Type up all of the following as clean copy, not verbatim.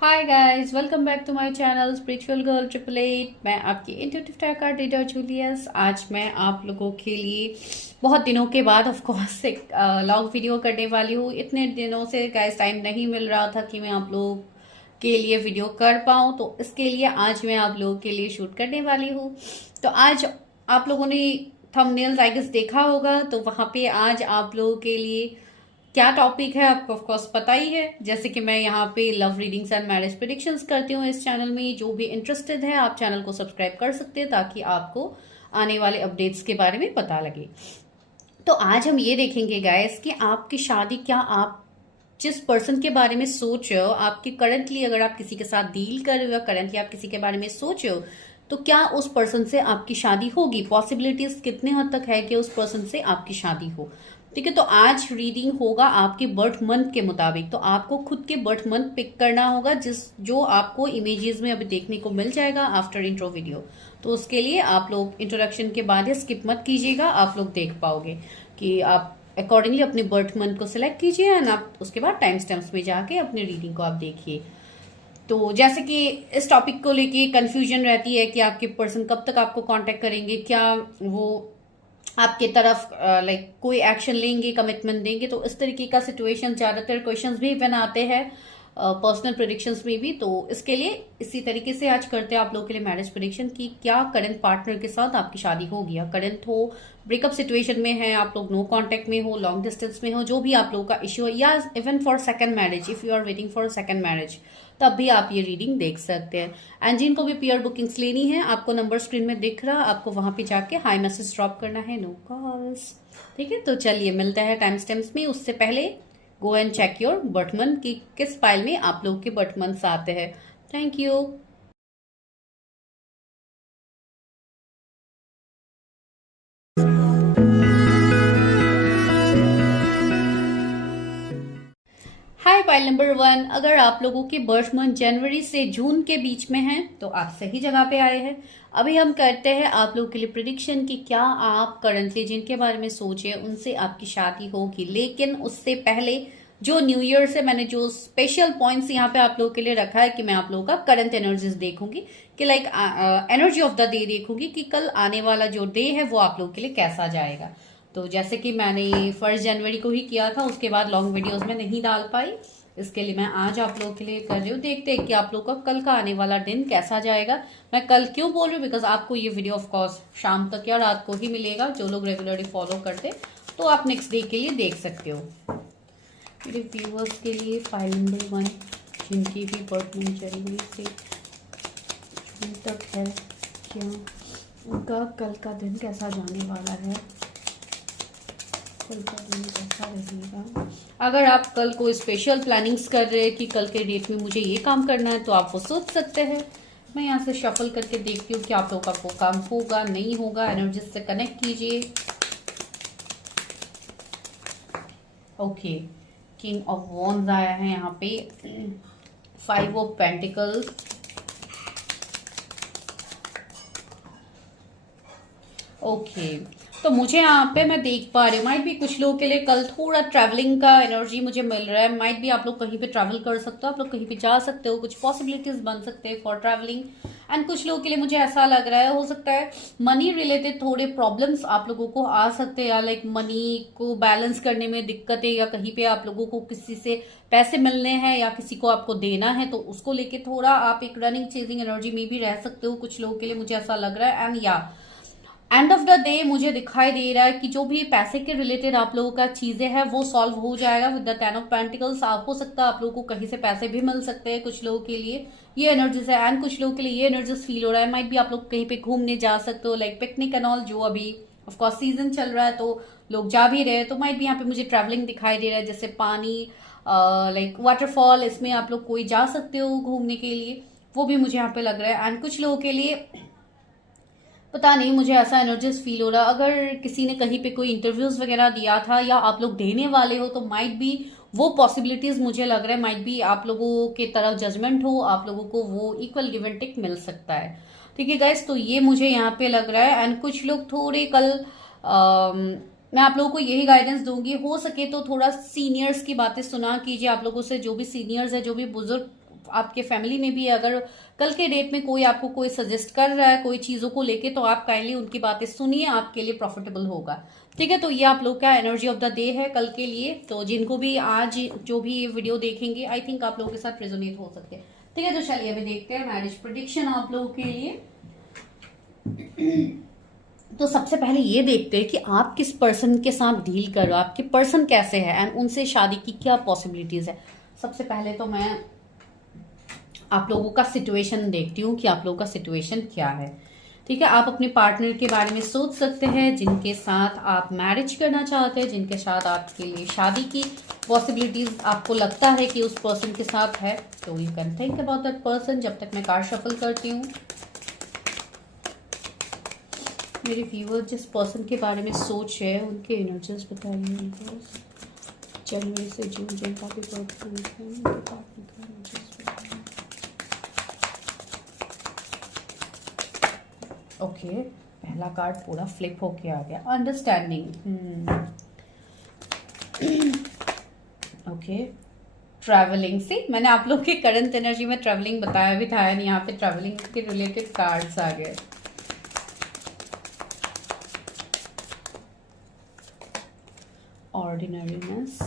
Hi guys, welcome back to my channel spiritual girl 888। मैं आपकी intuitive tarot card reader Julius. आज मैं आप लोगों के लिए बहुत दिनों के बाद ऑफ कोर्स एक लॉन्ग वीडियो करने वाली हूँ। इतने दिनों से गाइस टाइम नहीं मिल रहा था कि मैं आप लोगों के लिए वीडियो कर पाऊँ, तो इसके लिए आज मैं आप लोगों के लिए शूट करने वाली हूँ। तो आज आप लोगों ने थंबनेल्स आई गेस देखा होगा, तो वहाँ पे आज आप लोगों के लिए क्या टॉपिक है आपको ऑफ कोर्स पता ही है। जैसे कि मैं यहाँ पे love readings and marriage predictions करती हूँ इस चैनल में। जो भी इंटरेस्टेड है आप चैनल को सब्सक्राइब कर सकते हैं ताकि आपको आने वाले अपडेट्स के बारे में पता लगे। तो आज हम ये देखेंगे गाइस कि आपकी शादी, क्या आप जिस पर्सन के बारे में सोच रहे हो, आपकी करंटली अगर आप किसी के साथ डील कर रहे हो या करंटली आप किसी के बारे में सोच रहे हो, तो क्या उस पर्सन से आपकी शादी होगी। पॉसिबिलिटीज कितने हद तक है कि उस पर्सन से आपकी शादी हो। ठीक है, तो आज रीडिंग होगा आपके बर्थ मंथ के मुताबिक। तो आपको खुद के बर्थ मंथ पिक करना होगा, जिस जो आपको इमेजेस में अभी देखने को मिल जाएगा आफ्टर इंट्रो वीडियो। तो उसके लिए आप लोग इंट्रोडक्शन के बाद स्किप मत कीजिएगा, आप लोग देख पाओगे कि आप अकॉर्डिंगली अपने बर्थ मंथ को सिलेक्ट कीजिए एंड आप उसके बाद टाइम स्टैम्प्स में जाके अपनी रीडिंग को आप देखिए। तो जैसे कि इस टॉपिक को लेके कंफ्यूजन रहती है कि आपके पर्सन कब तक आपको कांटेक्ट करेंगे, क्या वो आपके तरफ लाइक कोई एक्शन लेंगे, कमिटमेंट देंगे। तो इस तरीके का सिचुएशन, ज्यादातर क्वेश्चंस भी इवन आते हैं पर्सनल प्रेडिक्शंस में भी। तो इसके लिए इसी तरीके से आज करते हैं आप लोगों के लिए मैरिज प्रेडिक्शन की क्या करंट पार्टनर के साथ आपकी शादी होगी, या करंट हो, ब्रेकअप सिचुएशन में है, आप लोग नो कांटेक्ट में हो, लॉन्ग डिस्टेंस में हो, जो भी आप लोगों का इश्यू है, या even for second marriage, if you are waiting for second marriage, तब भी आप ये रीडिंग देख सकते हैं। एंड जिनको भी पेयर बुकिंग्स लेनी है, आपको नंबर स्क्रीन में दिख रहा, आपको वहां पे जाके हाई मैसेज ड्रॉप करना है, नो कॉल्स। ठीक है, तो चलिए मिलते हैं टाइम स्टैम्प्स में। उससे पहले go and check your birth month की किस फाइल में आप लोग के बर्थ मंथ्स आते हैं। Thank you. Hi pile number 1, अगर आप लोगों की बर्थ मंथ जनवरी से जून के बीच में है तो आप सही जगह पे आए हैं। अभी हम करते हैं आप लोगों के लिए प्रिडिक्शन कि क्या आप करंटली जिनके बारे में सोचे उनसे आपकी शादी होगी। लेकिन उससे पहले जो न्यू ईयर से मैंने जो स्पेशल पॉइंट्स यहाँ पे आप लोगों के लिए रखा है कि मैं आप लोगों का करंट एनर्जीज देखूंगी, कि like energy of the day देखूंगी कि कल आने वाला जो डे है वो आप लोगों के लिए कैसा जाएगा। तो जैसे कि मैंने 1 जनवरी को ही किया था, उसके बाद लॉन्ग वीडियोस में नहीं डाल पाई, इसके लिए मैं आज आप लोगों के लिए कर रही हूँ। देखते हैं कि आप लोग का कल का आने वाला दिन कैसा जाएगा। मैं कल क्यों बोल रही हूँ, बिकॉज आपको ये वीडियो ऑफ कोर्स शाम तक या रात को ही मिलेगा, जो लोग रेगुलरली फॉलो करते, तो आप नेक्स्ट डे के लिए देख सकते हो। मेरे व्यूअर्स के लिए फाइल नंबर 1, जिनकी भी बर्थ मंथ जनवरी से जून तक है, क्या उनका कल का दिन कैसा जाने वाला है, कल का दिन कैसा रहेगा। अगर आप कल कोई स्पेशल प्लानिंग्स कर रहे हैं कि कल के डेट में मुझे ये काम करना है, तो आप वो सोच सकते हैं। मैं यहाँ से शफल करके देखती हूँ कि आप लोगों का वो काम होगा नहीं होगा। एनर्जी से कनेक्ट कीजिए। ओके, किंग ऑफ वॉन्ड्स आया है यहाँ पे, 5 ऑफ पेंटिकल्स, ओके। तो मुझे यहाँ पे मैं देख पा रही हूँ, माइट भी कुछ लोगों के लिए कल थोड़ा ट्रैवलिंग का एनर्जी मुझे मिल रहा है। माइट भी आप लोग कहीं पे ट्रैवल कर सकते हो, आप लोग कहीं पे जा सकते हो, कुछ पॉसिबिलिटीज बन सकते हैं फॉर ट्रैवलिंग। एंड कुछ लोगों के लिए मुझे ऐसा लग रहा है, हो सकता है मनी रिलेटेड थोड़े प्रॉब्लम्स आप लोगों को आ सकते हैं, या लाइक मनी को बैलेंस करने में दिक्कतें, या कहीं पे आप लोगों को किसी से पैसे मिलने हैं या किसी को आपको देना है, तो उसको लेके थोड़ा आप एक रनिंग चेजिंग एनर्जी में भी रह सकते हो कुछ लोगों के लिए, मुझे ऐसा लग रहा है। एंड या एंड ऑफ द डे मुझे दिखाई दे रहा है कि जो भी पैसे के रिलेटेड आप लोगों का चीजें हैं वो सॉल्व हो जाएगा विद द 10 ऑफ पेंटिकल्स। आप हो सकता है आप लोगों को कहीं से पैसे भी मिल सकते हैं, कुछ लोगों के लिए ये एनर्जीज है। एंड कुछ लोगों के लिए ये एनर्जीज फील हो रहा है, माइट भी आप लोग कहीं पे घूमने जा सकते हो, लाइक पिकनिक एंड ऑल, जो अभी ऑफकोर्स सीजन चल रहा है तो लोग जा भी रहे हैं। तो माइट भी यहाँ पे मुझे ट्रैवलिंग दिखाई दे रहा है, जैसे पानी, लाइक वाटरफॉल, इसमें आप लोग कोई जा सकते हो घूमने के लिए, वो भी मुझे यहाँ पे लग रहा है। एंड कुछ लोगों के लिए पता नहीं, मुझे ऐसा एनर्जीज फील हो रहा। अगर किसी ने कहीं पे कोई इंटरव्यूज वगैरह दिया था या आप लोग देने वाले हो, तो माइट भी वो पॉसिबिलिटीज मुझे लग रहा है, माइट भी आप लोगों के तरफ जजमेंट हो, आप लोगों को वो इक्वल गिव एंड टेक मिल सकता है। ठीक है गाइस, तो ये मुझे यहाँ पे लग रहा है। एंड कुछ लोग थोड़े कल मैं आप लोगों को यही गाइडेंस दूंगी, हो सके तो थोड़ा सीनियर्स की बातें सुना कीजिए। आप लोगों से जो भी सीनियर्स है, जो भी बुजुर्ग आपके फैमिली में भी है, अगर कल के डेट में कोई आपको कोई सजेस्ट कर रहा है कोई चीजों को लेके, तो आप काइंडली उनकी बातें सुनिए, आपके लिए प्रॉफिटेबल होगा। ठीक है, तो ये आप लोग का एनर्जी ऑफ द डे है कल के लिए। तो जिनको भी आज जो भी ये वीडियो देखेंगे, आई थिंक आप लोगों के साथ रेजोनेट हो सकते हैं। ठीक है, तो चलिए अभी देखते हैं मैरिज प्रेडिक्शन आप लोगों के लिए। तो सबसे पहले ये देखते हैं कि आप किस पर्सन के साथ डील कर रहे हो, आपके पर्सन कैसे है एंड उनसे शादी की क्या पॉसिबिलिटीज है। सबसे पहले तो मैं आप लोगों का सिचुएशन देखती हूँ कि आप लोगों का सिचुएशन क्या है। ठीक है, आप अपने पार्टनर के बारे में सोच सकते हैं जिनके साथ आप मैरिज करना चाहते हैं, जिनके साथ आपके लिए शादी की पॉसिबिलिटीज आपको लगता है कि उस पर्सन के साथ है। तो you can think about that person जब तक मैं कार्ड शफल करती हूँ। मेरे व्यूअर जिस पर्सन के बारे में सोच है उनके एनर्जीज बताइए। जनवरी से जून जिनका भी बर्थ है, ओके पहला कार्ड पूरा फ्लिप होके आ गया, अंडरस्टैंडिंग। ओके ट्रैवलिंग से मैंने आप लोग के करंट एनर्जी में ट्रैवलिंग बताया भी था, एंड यहाँ पे ट्रैवलिंग के रिलेटेड कार्ड्स आ गए। Ordinariness,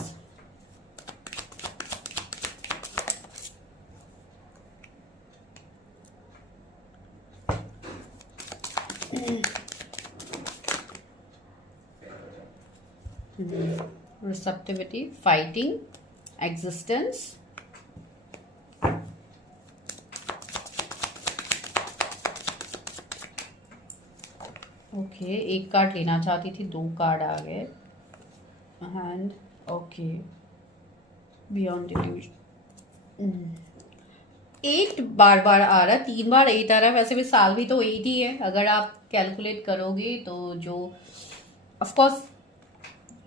receptivity, fighting, existence, okay एक कार्ड लेना चाहती थी, 2 कार्ड आ गए, एंड ओके बियॉन्ड डिल्यूजन। 8 बार बार आ रहा है, 3 बार 8 आ रहा है। वैसे भी साल भी तो 8 ही है अगर आप कैलकुलेट करोगे तो। जो ऑफ कोर्स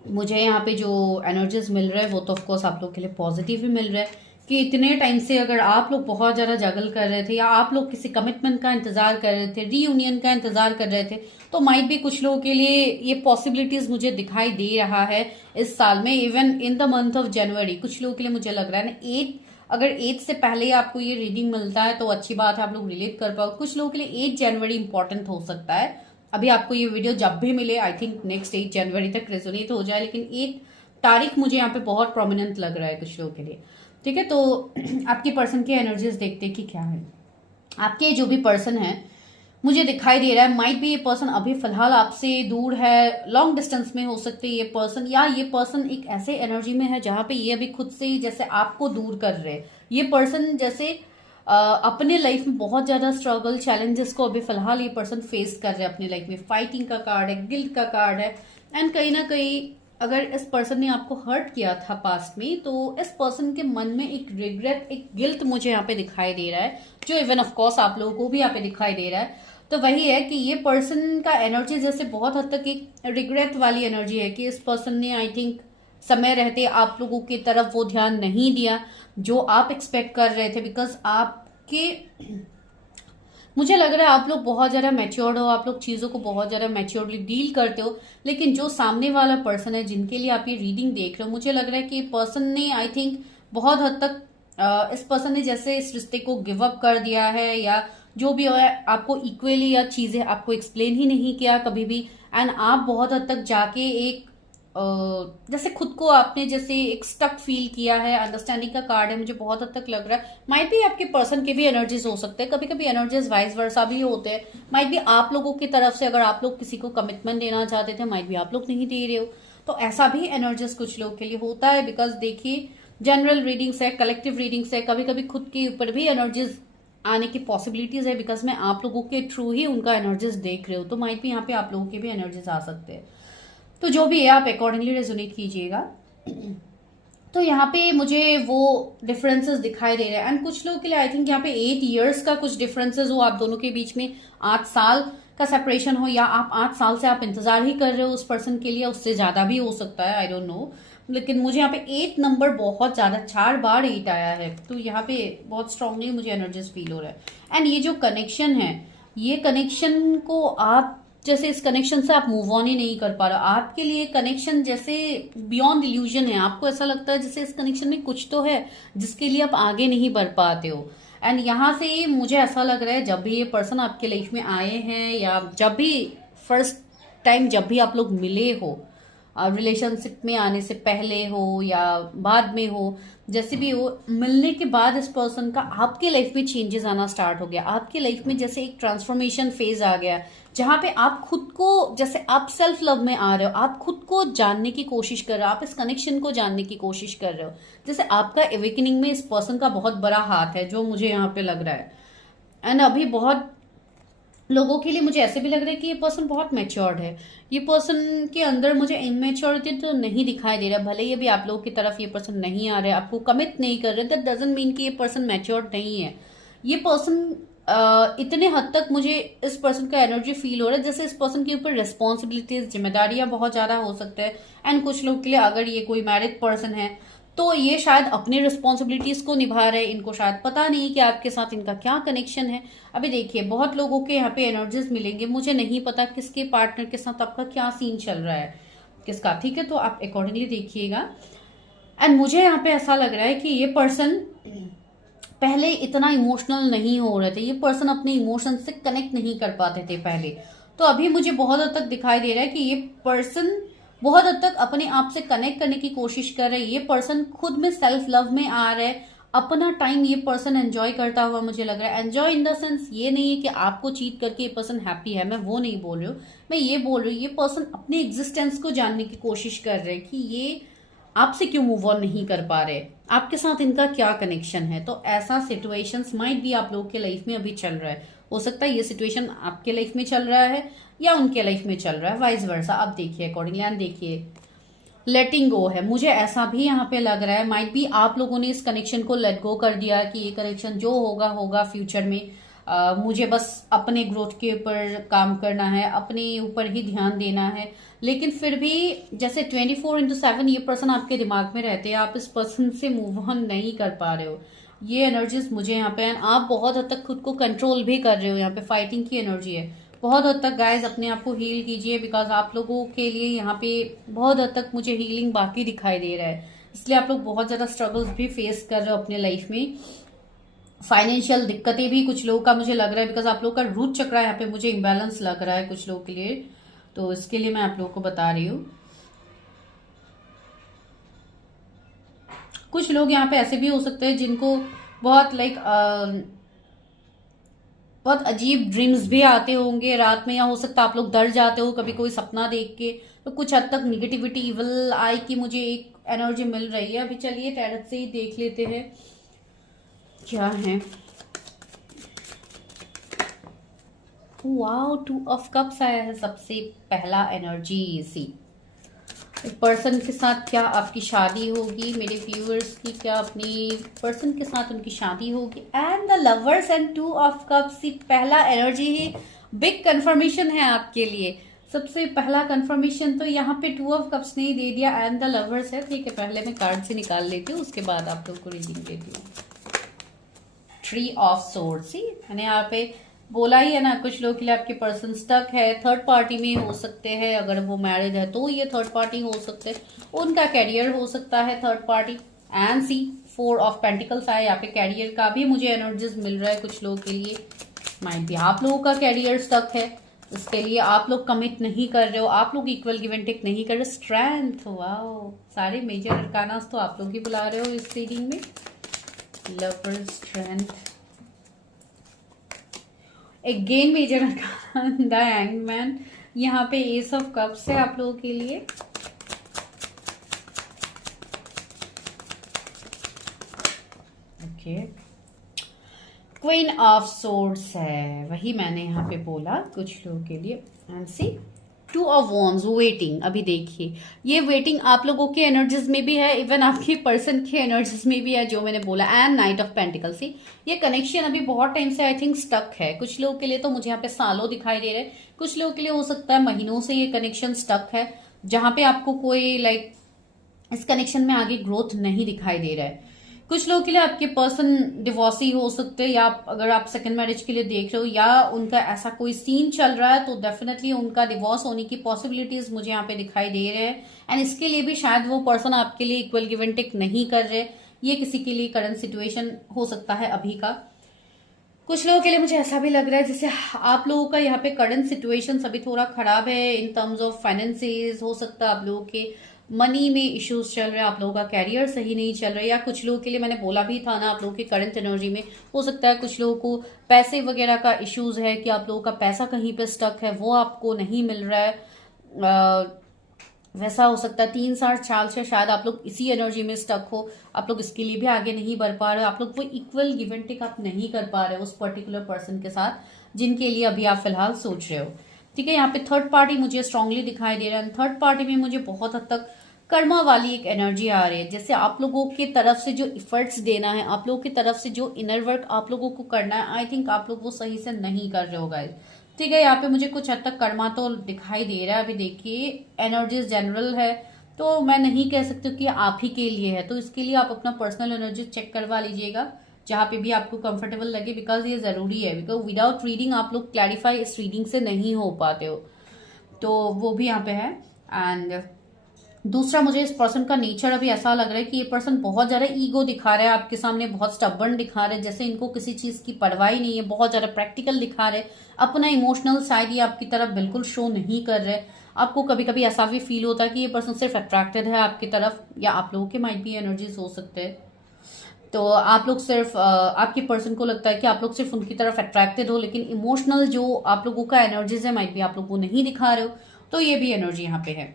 मुझे यहाँ पे जो एनर्जीज मिल रहा है वो तो ऑफ कोर्स आप लोग के लिए पॉजिटिव ही मिल रहा है कि इतने टाइम से अगर आप लोग बहुत ज़्यादा जगल कर रहे थे या आप लोग किसी कमिटमेंट का इंतजार कर रहे थे, रीयूनियन का इंतजार कर रहे थे, तो माइट भी कुछ लोगों के लिए ये पॉसिबिलिटीज मुझे दिखाई दे रहा है इस साल में। Even in the month of January कुछ लोगों के लिए मुझे लग रहा है ना 8, अगर 8 से पहले आपको ये रीडिंग मिलता है तो अच्छी बात है, आप लोग रिलेट कर पाओ। कुछ लोगों के लिए 8 जनवरी इंपॉर्टेंट हो सकता है। अभी आपको ये वीडियो जब भी मिले आई थिंक नेक्स्ट 8 जनवरी तक रेजोनेट हो जाए, लेकिन 8 तारीख मुझे यहाँ पे बहुत प्रोमिनेंट लग रहा है कुछ लोगों के लिए। ठीक है, तो आपकी पर्सन की एनर्जीज देखते हैं कि क्या है। आपके जो भी पर्सन है मुझे दिखाई दे रहा है माइट भी ये पर्सन अभी फिलहाल आपसे दूर है, लॉन्ग डिस्टेंस में हो सकते हैं ये पर्सन, या ये पर्सन एक ऐसे एनर्जी में है जहां पे ये अभी खुद से ही जैसे आपको दूर कर रहे हैं। ये पर्सन जैसे अपने लाइफ में बहुत ज्यादा स्ट्रगल चैलेंजेस को अभी फिलहाल ये पर्सन फेस कर रहे हैं अपनी लाइफ में। फाइटिंग का कार्ड है, गिल्ट का कार्ड है, एंड कहीं ना कहीं अगर इस पर्सन ने आपको हर्ट किया था पास्ट में तो इस पर्सन के मन में एक रिग्रेट, एक गिल्ट मुझे यहाँ पे दिखाई दे रहा है, जो इवन ऑफ कोर्स आप लोगों को भी यहाँ पे दिखाई दे रहा है। तो वही है कि ये पर्सन का एनर्जी जैसे बहुत हद तक एक रिग्रेट वाली एनर्जी है कि इस पर्सन ने आई थिंक समय रहते आप लोगों की तरफ वो ध्यान नहीं दिया जो आप एक्सपेक्ट कर रहे थे। बिकॉज आपके मुझे लग रहा है आप लोग बहुत ज्यादा मैच्योर्ड हो, आप लोग चीजों को बहुत ज्यादा मैच्योर्डली डील करते हो, लेकिन जो सामने वाला पर्सन है जिनके लिए आप ये रीडिंग देख रहे हो, मुझे लग रहा है कि पर्सन ने आई थिंक बहुत हद तक इस पर्सन ने जैसे इस रिश्ते को गिव अप कर दिया है, या जो भी है आपको इक्वली या चीजें आपको एक्सप्लेन ही नहीं किया कभी भी, एंड आप बहुत हद तक जाके एक जैसे खुद को आपने जैसे एक स्टक फील किया है। अंडरस्टैंडिंग का कार्ड है, मुझे बहुत हद तक लग रहा है माइट भी आपके पर्सन के भी एनर्जीज हो सकते हैं, कभी कभी एनर्जीज वाइस वर्सा भी होते हैं। माइट भी आप लोगों की तरफ से अगर आप लोग किसी को कमिटमेंट देना चाहते थे, माइट भी आप लोग नहीं दे रहे हो, तो ऐसा भी एनर्जीज कुछ लोग के लिए होता है। बिकॉज देखिए जनरल रीडिंग्स है, कलेक्टिव रीडिंग्स है, कभी कभी खुद के ऊपर भी एनर्जीज आने की पॉसिबिलिटीज है, बिकॉज मैं आप लोगों के थ्रू ही उनका एनर्जीज देख रहे हो, तो माइट भी यहाँ पे आप लोगों के भी एनर्जीज आ सकते हैं। तो जो भी है आप अकॉर्डिंगली रेजोनेट कीजिएगा। तो यहाँ पे मुझे वो डिफरेंसेस दिखाई दे रहे हैं, एंड कुछ लोगों के लिए आई थिंक यहाँ पे 8 इयर्स का कुछ डिफरेंसेस हो आप दोनों के बीच में, 8 साल का सेपरेशन हो, या आप 8 साल से आप इंतजार ही कर रहे हो उस पर्सन के लिए, उससे ज्यादा भी हो सकता है, आई डोंट नो। लेकिन मुझे यहाँ पे 8 नंबर बहुत ज्यादा, 4 बार 8 आया है, तो यहाँ पे बहुत स्ट्रांगली मुझे एनर्जीज फील हो रहा है। एंड ये जो कनेक्शन है, ये कनेक्शन को आप जैसे इस कनेक्शन से आप मूव ऑन ही नहीं कर पा रहे हो। आपके लिए कनेक्शन जैसे बियॉन्ड इल्यूजन है। आपको ऐसा लगता है जैसे इस कनेक्शन में कुछ तो है जिसके लिए आप आगे नहीं बढ़ पाते हो। एंड यहाँ से मुझे ऐसा लग रहा है जब भी ये पर्सन आपके लाइफ में आए हैं या जब भी फर्स्ट टाइम जब भी आप लोग मिले हो, रिलेशनशिप में आने से पहले हो या बाद में हो, जैसे भी हो, मिलने के बाद इस पर्सन का आपके लाइफ में चेंजेस आना स्टार्ट हो गया। आपके लाइफ में जैसे एक ट्रांसफॉर्मेशन फेज आ गया जहां पे आप खुद को, जैसे आप सेल्फ लव में आ रहे हो, आप खुद को जानने की कोशिश कर रहे हो, आप इस कनेक्शन को जानने की कोशिश कर रहे हो। जैसे आपका एवेकनिंग में इस पर्सन का बहुत बड़ा हाथ है जो मुझे यहाँ पे लग रहा है। एंड अभी बहुत लोगों के लिए मुझे ऐसे भी लग रहा है कि ये पर्सन बहुत मैच्योर्ड है। ये पर्सन के अंदर मुझे इमेच्योरिटी तो नहीं दिखाई दे रहा। भले ही अभी आप लोगों की तरफ ये पर्सन नहीं आ रहे, आपको कमिट नहीं कर रहे, दैट डजंट मीन कि ये पर्सन मैच्योर्ड नहीं है। ये पर्सन इतने हद तक मुझे इस पर्सन का एनर्जी फील हो रहा है जैसे इस पर्सन के ऊपर रिस्पॉन्सिबिलिटीज, जिम्मेदारियां बहुत ज्यादा हो सकता है। एंड कुछ लोग के लिए अगर ये कोई मैरिड पर्सन है तो ये शायद अपनी रिस्पॉन्सिबिलिटीज को निभा रहे हैं। इनको शायद पता नहीं कि आपके साथ इनका क्या कनेक्शन है। अभी देखिए बहुत लोगों के यहाँ पे एनर्जीज मिलेंगे। मुझे नहीं पता किसके पार्टनर के साथ आपका क्या सीन चल रहा है, किसका, ठीक है, तो आप अकॉर्डिंगली देखिएगा। एंड मुझे यहाँ पे ऐसा लग रहा है कि ये पर्सन पहले इतना इमोशनल नहीं हो रहे थे। ये पर्सन अपने इमोशन से कनेक्ट नहीं कर पाते थे पहले। तो अभी मुझे बहुत हद तक दिखाई दे रहा है कि ये पर्सन बहुत हद तक अपने आप से कनेक्ट करने की कोशिश कर रहे हैं। ये पर्सन खुद में सेल्फ लव में आ रहा है। अपना टाइम ये पर्सन एंजॉय करता हुआ मुझे लग रहा है। एंजॉय इन द सेंस ये नहीं है कि आपको चीट करके ये पर्सन हैप्पी है, मैं वो नहीं बोल रही हूँ। मैं ये बोल रही हूँ ये पर्सन अपने एग्जिस्टेंस को जानने की कोशिश कर रहे हैं कि ये आपसे क्यों मूव ऑन नहीं कर पा रहे, आपके साथ इनका क्या कनेक्शन है। तो ऐसा सिचुएशंस माइट भी आप लोगों के लाइफ में अभी चल रहा है। हो सकता है ये सिचुएशन आपके लाइफ में चल रहा है या उनके लाइफ में चल रहा है, वाइस वर्सा। अब देखिए अकॉर्डिंगली एंड देखिए लेटिंग गो है। मुझे ऐसा भी यहाँ पे लग रहा है माइट भी आप लोगों ने इस कनेक्शन को लेट गो कर दिया कि ये कनेक्शन जो होगा होगा फ्यूचर में। मुझे बस अपने ग्रोथ के ऊपर काम करना है, अपने ऊपर ही ध्यान देना है। लेकिन फिर भी जैसे 24/7 ये पर्सन आपके दिमाग में रहते हैं, आप इस पर्सन से मूव ऑन नहीं कर पा रहे हो। ये एनर्जीज मुझे यहाँ पे, आप बहुत हद तक खुद को कंट्रोल भी कर रहे हो। यहाँ पे फाइटिंग की एनर्जी है। बहुत हद तक गाइज अपने आप को हील कीजिए, बिकॉज आप लोगों के लिए यहाँ पे बहुत हद तक मुझे हीलिंग बाकी दिखाई दे रहा है। इसलिए आप लोग बहुत ज्यादा स्ट्रगल्स भी फेस कर रहे हो अपने लाइफ में। फाइनेंशियल दिक्कतें भी कुछ लोगों का मुझे लग रहा है, बिकॉज आप लोगों का रूट चक्र यहाँ पे मुझे इम्बैलेंस लग रहा है कुछ लोगों के लिए। तो इसके लिए मैं आप लोगों को बता रही हूँ। कुछ लोग यहाँ पे ऐसे भी हो सकते हैं जिनको बहुत बहुत अजीब ड्रीम्स भी आते होंगे रात में, या हो सकता है आप लोग डर जाते हो कभी कोई सपना देख के। तो कुछ हद तक निगेटिविटी, इवल आई की मुझे एक एनर्जी मिल रही है। अभी चलिए टैरट से ही देख लेते हैं क्या है। वाओ, 2 ऑफ कप्स आया है सबसे पहला एनर्जी। सी पर्सन के साथ क्या आपकी शादी होगी, मेरे व्यूअर्स की क्या अपनी पर्सन के साथ उनकी शादी होगी। And the lovers and 2 of cups, पहला एनर्जी ही बिग कंफर्मेशन है आपके लिए। सबसे पहला कंफर्मेशन तो यहाँ पे 2 ऑफ कप्स ने ही दे दिया एंड द लवर्स है। ठीक है, पहले मैं कार्ड से निकाल लेती हूँ, उसके बाद आप लोग को रीडिंग देती हूँ। 3 ऑफ सोर्ड्स, मैंने यहाँ पे बोला ही है ना, कुछ लोगों के लिए आपके पर्सन स्टक है, थर्ड पार्टी में हो सकते हैं। अगर वो मैरिड है तो ये थर्ड पार्टी हो सकते हैं, उनका कैरियर हो सकता है third party. And see 4 of pentacles आए, यहाँ पे कैरियर का भी मुझे एनर्जीज मिल रहा है कुछ लोगों के लिए। माइट भी आप लोगों का कैरियर स्टक है, इसके लिए आप लोग कमिट नहीं कर रहे हो, आप लोग इक्वल गिव एंड टेक नहीं कर रहे। स्ट्रेंथ, वाओ, सारे मेजर अरकानास तो आप लोग ही बुला रहे हो इस रीडिंग में। Lover, strength, again measure the hangman, यहाँ पे एस ऑफ कप्स है आप लोगों के लिए। ओके, क्वीन ऑफ सोर्ड्स है, वही मैंने यहाँ पे बोला कुछ लोगों के लिए। And see 2 of wands, waiting. अभी देखिए ये वेटिंग आप लोगों के एनर्जीज में भी है, इवन आपके पर्सन के एनर्जीज में भी है जो मैंने बोला। एंड नाइट ऑफ पेंटिकल्स, ये कनेक्शन अभी बहुत टाइम से आई थिंक स्टक है। कुछ लोगों के लिए तो मुझे यहाँ पे सालों दिखाई दे रहे हैं, कुछ लोगों के लिए हो सकता है महीनों से ये कनेक्शन स्टक है, जहां पे आपको कोई इस कनेक्शन में आगे ग्रोथ नहीं दिखाई दे रहा है। कुछ लोगों के लिए आपके पर्सन डिवोर्सी हो सकते हैं, या अगर आप सेकंड मैरिज के लिए देख रहे हो या उनका ऐसा कोई सीन चल रहा है, तो डेफिनेटली उनका डिवोर्स होने की पॉसिबिलिटीज मुझे यहाँ पे दिखाई दे रहे हैं। एंड इसके लिए भी शायद वो पर्सन आपके लिए इक्वल गिव एंड टेक नहीं कर रहे। ये किसी के लिए करंट सिचुएशन हो सकता है अभी का। कुछ लोगों के लिए मुझे ऐसा भी लग रहा है जैसे आप लोगों का यहाँ पे करंट सिचुएशन अभी थोड़ा खराब है इन टर्म्स ऑफ फाइनेंसेस। हो सकता है आप लोगों के मनी में इश्यूज चल रहे हैं, आप लोगों का कैरियर सही नहीं चल रहा है, या कुछ लोगों के लिए मैंने बोला भी था ना, आप लोगों के करंट एनर्जी में हो सकता है कुछ लोगों को पैसे वगैरह का इश्यूज है कि आप लोगों का पैसा कहीं पे स्टक है, वो आपको नहीं मिल रहा है। वैसा हो सकता है 3-4 साल से शायद आप लोग इसी एनर्जी में स्टक हो, आप लोग इसके लिए भी आगे नहीं बढ़ पा रहे हो, आप लोग वो इक्वल गिव एंड टेक आप नहीं कर पा रहे हो उस पर्टिकुलर पर्सन के साथ जिनके लिए अभी आप फिलहाल सोच रहे हो। ठीक है, यहाँ पे थर्ड पार्टी मुझे स्ट्रांगली दिखाई दे रहा है। थर्ड पार्टी में मुझे बहुत हद तक कर्मा वाली एक एनर्जी आ रही है, जैसे आप लोगों की तरफ से जो इफर्ट्स देना है, आप लोगों की तरफ से जो इनर वर्क आप लोगों को करना है, आई थिंक आप लोग वो सही से नहीं कर रहे हो गाइस। ठीक है, यहाँ पे मुझे कुछ हद तक कर्मा तो दिखाई दे रहा है। अभी देखिए एनर्जीज जनरल है, तो मैं नहीं कह सकती कि आप ही के लिए है, तो इसके लिए आप अपना पर्सनल एनर्जी चेक करवा लीजिएगा जहां पे भी आपको कंफर्टेबल लगे, बिकॉज ये जरूरी है। बिकॉज विदाउट रीडिंग आप लोग क्लैरिफाई इस रीडिंग से नहीं हो पाते हो, तो वो भी यहाँ पे है। एंड दूसरा, मुझे इस पर्सन का नेचर अभी ऐसा लग रहा है कि ये पर्सन बहुत ज्यादा ईगो दिखा रहा है आपके सामने, बहुत स्टबर्न दिखा रहे हैं, जैसे इनको किसी चीज की परवाह ही नहीं है, बहुत ज्यादा प्रैक्टिकल दिखा रहे, अपना इमोशनल साइड ये आपकी तरफ बिल्कुल शो नहीं कर रहे। आपको कभी कभी ऐसा भी फील होता है कि ये पर्सन सिर्फ अट्रैक्टेड है आपकी तरफ, या आप लोगों के माइट भी एनर्जीज हो सकते हैं। तो आप लोग सिर्फ आपके पर्सन को लगता है कि आप लोग सिर्फ उनकी तरफ अट्रैक्टेड हो, लेकिन इमोशनल जो आप लोगों का एनर्जीज है माइट भी आप लोग वो नहीं दिखा रहे हो, तो ये भी एनर्जी यहाँ पे है।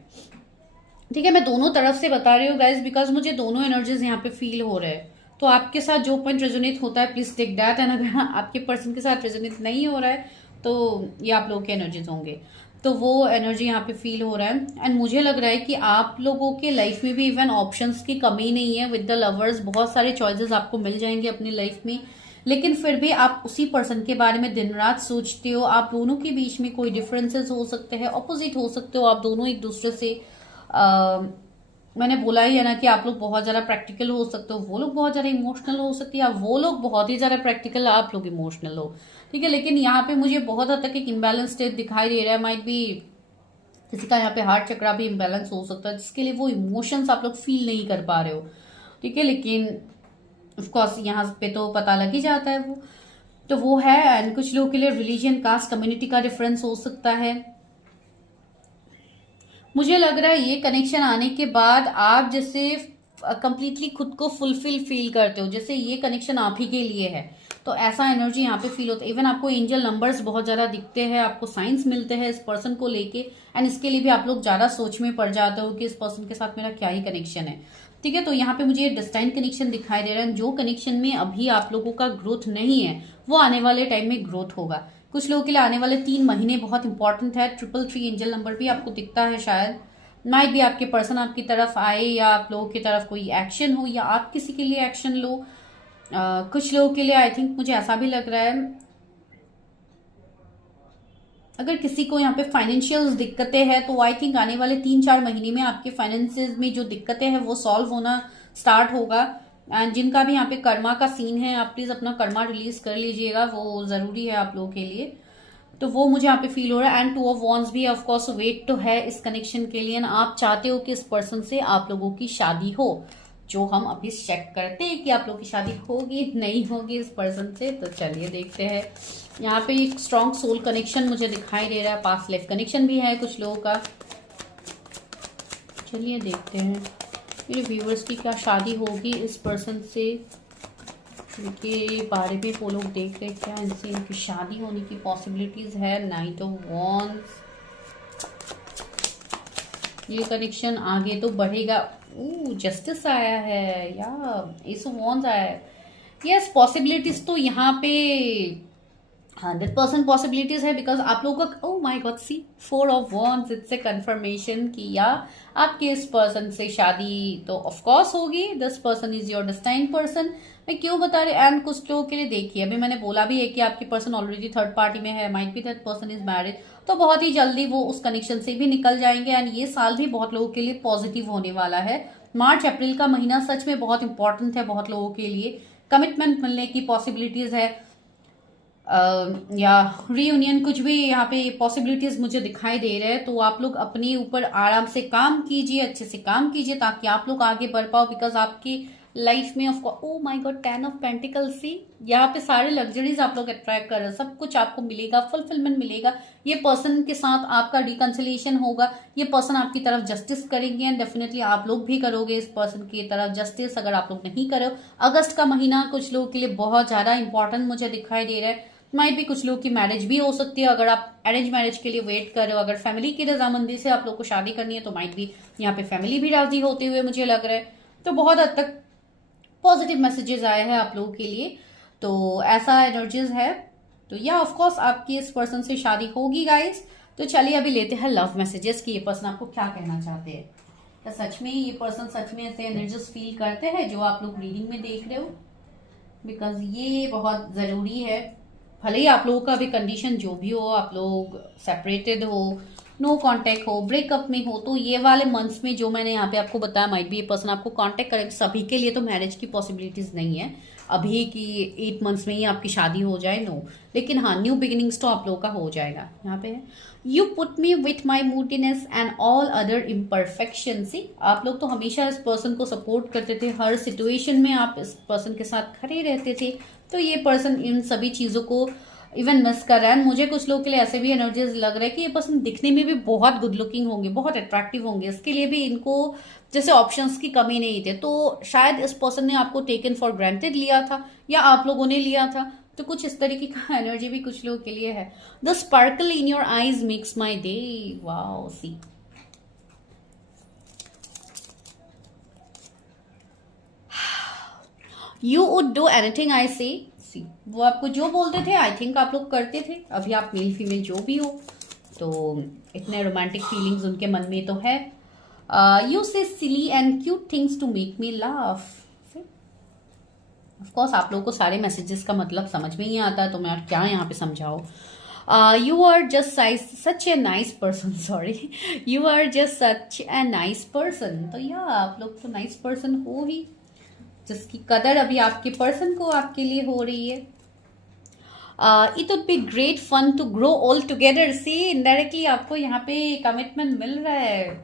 ठीक है, मैं दोनों तरफ से बता रही हूँ गाइज, बिकॉज मुझे दोनों एनर्जीज यहाँ पे फील हो रहे हैं। तो आपके साथ जो पॉइंट रेजोनेट होता है प्लीज टेक दैट, एंड अगर आपके पर्सन के साथ रेजोनेट नहीं हो रहा है तो ये आप लोगों के एनर्जीज होंगे, तो वो एनर्जी यहाँ पे फील हो रहा है। एंड मुझे लग रहा है कि आप लोगों के लाइफ में भी इवन ऑप्शंस की कमी नहीं है। विद द लवर्स बहुत सारे चॉइसेस आपको मिल जाएंगे अपनी लाइफ में, लेकिन फिर भी आप उसी पर्सन के बारे में दिन रात सोचते हो। आप दोनों के बीच में कोई डिफरेंसेस हो सकते हैं, ऑपोजिट हो सकते हो, आप दोनों एक दूसरे से मैंने बोला ही है ना कि आप लोग बहुत ज्यादा प्रैक्टिकल हो सकते हो, वो लोग बहुत ज्यादा इमोशनल हो सकते हैं, या वो लोग बहुत ही ज्यादा प्रैक्टिकल, आप लोग इमोशनल हो। ठीक है, लेकिन यहाँ पे मुझे बहुत हद तक एक इम्बैलेंस स्टेट दिखाई दे रहा है। माइट भी किसी का यहाँ पे हार्ट चक्रा भी इम्बैलेंस हो सकता है, जिसके लिए वो इमोशंस आप लोग फील नहीं कर पा रहे हो। ठीक है, लेकिन ऑफकोर्स यहाँ पे तो पता लग ही जाता है वो, तो वो है। एंड कुछ लोगों के लिए रिलीजन, कास्ट, कम्युनिटी का डिफरेंस हो सकता है। मुझे लग रहा है ये कनेक्शन आने के बाद आप जैसे कंप्लीटली खुद को फुलफिल फील करते हो, जैसे ये कनेक्शन आप ही के लिए है, तो ऐसा एनर्जी यहाँ पे फील होता है। इवन आपको एंजल नंबर्स बहुत ज्यादा दिखते हैं, आपको साइंस मिलते हैं इस पर्सन को लेके, एंड इसके लिए भी आप लोग ज्यादा सोच में पड़ जाते हो कि इस पर्सन के साथ मेरा क्या ही कनेक्शन है। ठीक है, तो यहाँ पे मुझे डिस्टाइन कनेक्शन दिखाई दे रहा है। जो कनेक्शन में अभी आप लोगों का ग्रोथ नहीं है, वो आने वाले टाइम में ग्रोथ होगा। कुछ लोगों के लिए आने वाले 3 महीने बहुत इंपॉर्टेंट है। 333 एंजल नंबर भी आपको दिखता है, शायद माइट भी आपके पर्सन आपकी तरफ आए, या आप लोगों की तरफ कोई एक्शन हो, या आप किसी के लिए एक्शन लो। कुछ लोगों के लिए आई थिंक मुझे ऐसा भी लग रहा है, अगर किसी को यहाँ पे फाइनेंशियल दिक्कतें हैं, तो आई थिंक आने वाले 3-4 महीने में आपके फाइनेंसेस में जो दिक्कतें हैं वो सॉल्व होना स्टार्ट होगा। एंड जिनका भी यहाँ पे कर्मा का सीन है, आप प्लीज अपना कर्मा रिलीज कर लीजिएगा, वो जरूरी है आप लोगों के लिए। तो वो मुझे यहाँ पे फील हो रहा है। एंड 2 ऑफ वॉन्ड्स भी ऑफ कोर्स वेट तो है इस कनेक्शन के लिए, आप चाहते हो कि इस पर्सन से आप लोगों की शादी हो, जो हम अभी चेक करते हैं कि आप लोगों की शादी होगी नहीं होगी इस पर्सन से। तो चलिए देखते हैं। यहाँ पे एक स्ट्रॉन्ग सोल कनेक्शन मुझे दिखाई दे रहा है, पास्ट लाइफ कनेक्शन भी है कुछ लोगों का। चलिए देखते हैं मेरे व्यूअर्स की क्या शादी होगी इस पर्सन से, इनके बारे में वो लोग देख रहे हैं क्या इनसे इनकी शादी होने की पॉसिबिलिटीज है। 9 ऑफ वॉन्ड्स, ये कनेक्शन आगे तो बढ़ेगा। जस्टिस आया है, या एस ऑफ वॉन्ड्स आया है। यस, पॉसिबिलिटीज तो यहाँ पे 100% पॉसिबिलिटीज है, बिकॉज आप लोगों का oh my God see 4 of wands, it's a confirmation कि या आपके इस पर्सन से शादी तो ऑफ कोर्स होगी। This person is your destine person. मैं क्यों बता रही, एंड कुछ लोगों के लिए देखिए, अभी मैंने बोला भी है कि आपके पर्सन ऑलरेडी थर्ड पार्टी में है, might be that person is married, तो बहुत ही जल्दी वो उस कनेक्शन से भी निकल जाएंगे। एंड ये साल भी बहुत लोगों के लिए पॉजिटिव होने वाला है, मार्च अप्रैल का महीना सच में बहुत इंपॉर्टेंट है बहुत लोगों के लिए। कमिटमेंट मिलने की पॉसिबिलिटीज है, या रीयूनियन, कुछ भी यहाँ पे पॉसिबिलिटीज मुझे दिखाई दे रहे हैं। तो आप लोग अपने ऊपर आराम से काम कीजिए, अच्छे से काम कीजिए, ताकि आप लोग आगे बढ़ पाओ। बिकॉज आपकी लाइफ में of oh my god 10 of pentacles, see यहाँ पे सारे लग्जरीज आप लोग अट्रैक्ट कर रहे हैं, सब कुछ आपको मिलेगा, फुलफिलमेंट मिलेगा। ये पर्सन के साथ आपका रिकंसिलिएशन होगा, ये पर्सन आपकी तरफ जस्टिस करेंगे एंड डेफिनेटली आप लोग भी करोगे इस पर्सन की तरफ जस्टिस। अगर आप लोग नहीं करो, अगस्त का महीना कुछ लोगों के लिए बहुत ज्यादा इंपॉर्टेंट मुझे दिखाई दे रहा है। माइट भी कुछ लोग की मैरिज भी हो सकती है, अगर आप अरेंज मैरिज के लिए वेट कर रहे हो। अगर फैमिली की रजामंदी से आप लोग को शादी करनी है तो माइट भी यहाँ पे फैमिली भी राजी होते हुए मुझे लग रहा है। तो बहुत हद तक पॉजिटिव मैसेजेस आए हैं आप लोगों के लिए, तो ऐसा एनर्जीज है। तो या ऑफ कोर्स आपकी इस पर्सन से शादी होगी गाइस। तो चलिए अभी लेते हैं लव मैसेजेस कि ये पर्सन आपको क्या कहना चाहते हैं। तो सच में ये पर्सन सच में ऐसे एनर्जीज फील करते हैं जो आप लोग रीडिंग में देख रहे हो, बिकॉज ये बहुत जरूरी है। भले ही आप लोगों का भी कंडीशन जो भी हो, आप लोग सेपरेटेड हो, नो कांटेक्ट हो, ब्रेकअप में हो, तो ये वाले मंथ्स में जो मैंने यहाँ पे आपको बताया, माइट भी ये पर्सन आपको कांटेक्ट करेगा। सभी के लिए तो मैरिज की पॉसिबिलिटीज नहीं है अभी कि 8 मंथ्स में ही आपकी शादी हो जाए, नो। लेकिन हाँ, न्यू बिगिनिंग्स तो आप लोगों का हो जाएगा। यहाँ पे है you put me with my moodiness and all other imperfection. See आप लोग तो हमेशा इस पर्सन को सपोर्ट करते थे, हर सिचुएशन में आप इस पर्सन के साथ खड़े रहते थे। तो ये पर्सन इन सभी चीजों को इवन मिस कर रहा है। मुझे कुछ लोग के लिए ऐसे भी एनर्जीज लग रहा है कि ये पर्सन दिखने में भी बहुत गुड लुकिंग होंगे, बहुत अट्रैक्टिव होंगे, इसके लिए भी इनको जैसे ऑप्शंस की कमी नहीं थे। तो शायद इस पर्सन ने आपको टेकन फॉर ग्रांटेड लिया था या आप लोगों ने लिया था। तो कुछ इस तरीके का एनर्जी भी कुछ लोगों के लिए है। The sparkle in your eyes makes my day. Wow, see you would do anything I say. वो आपको जो बोलते थे आई थिंक आप लोग करते थे। अभी आप मेल फीमेल जो भी हो, तो इतने रोमांटिक फीलिंग्स उनके मन में तो है। You say silly and cute things to make me laugh. Of course आप लोगों को सारे मैसेजेस का मतलब समझ में ही आता है, तो मैं क्या यहाँ पे समझाऊं। You are just such a nice person, sorry, you are just such a nice person. तो या आप लोग तो नाइस पर्सन हो ही, जिसकी कदर अभी आपके पर्सन को आपके लिए हो रही है। It would be great fun to grow all together. See indirectly आपको यहाँ पे कमिटमेंट मिल रहा है,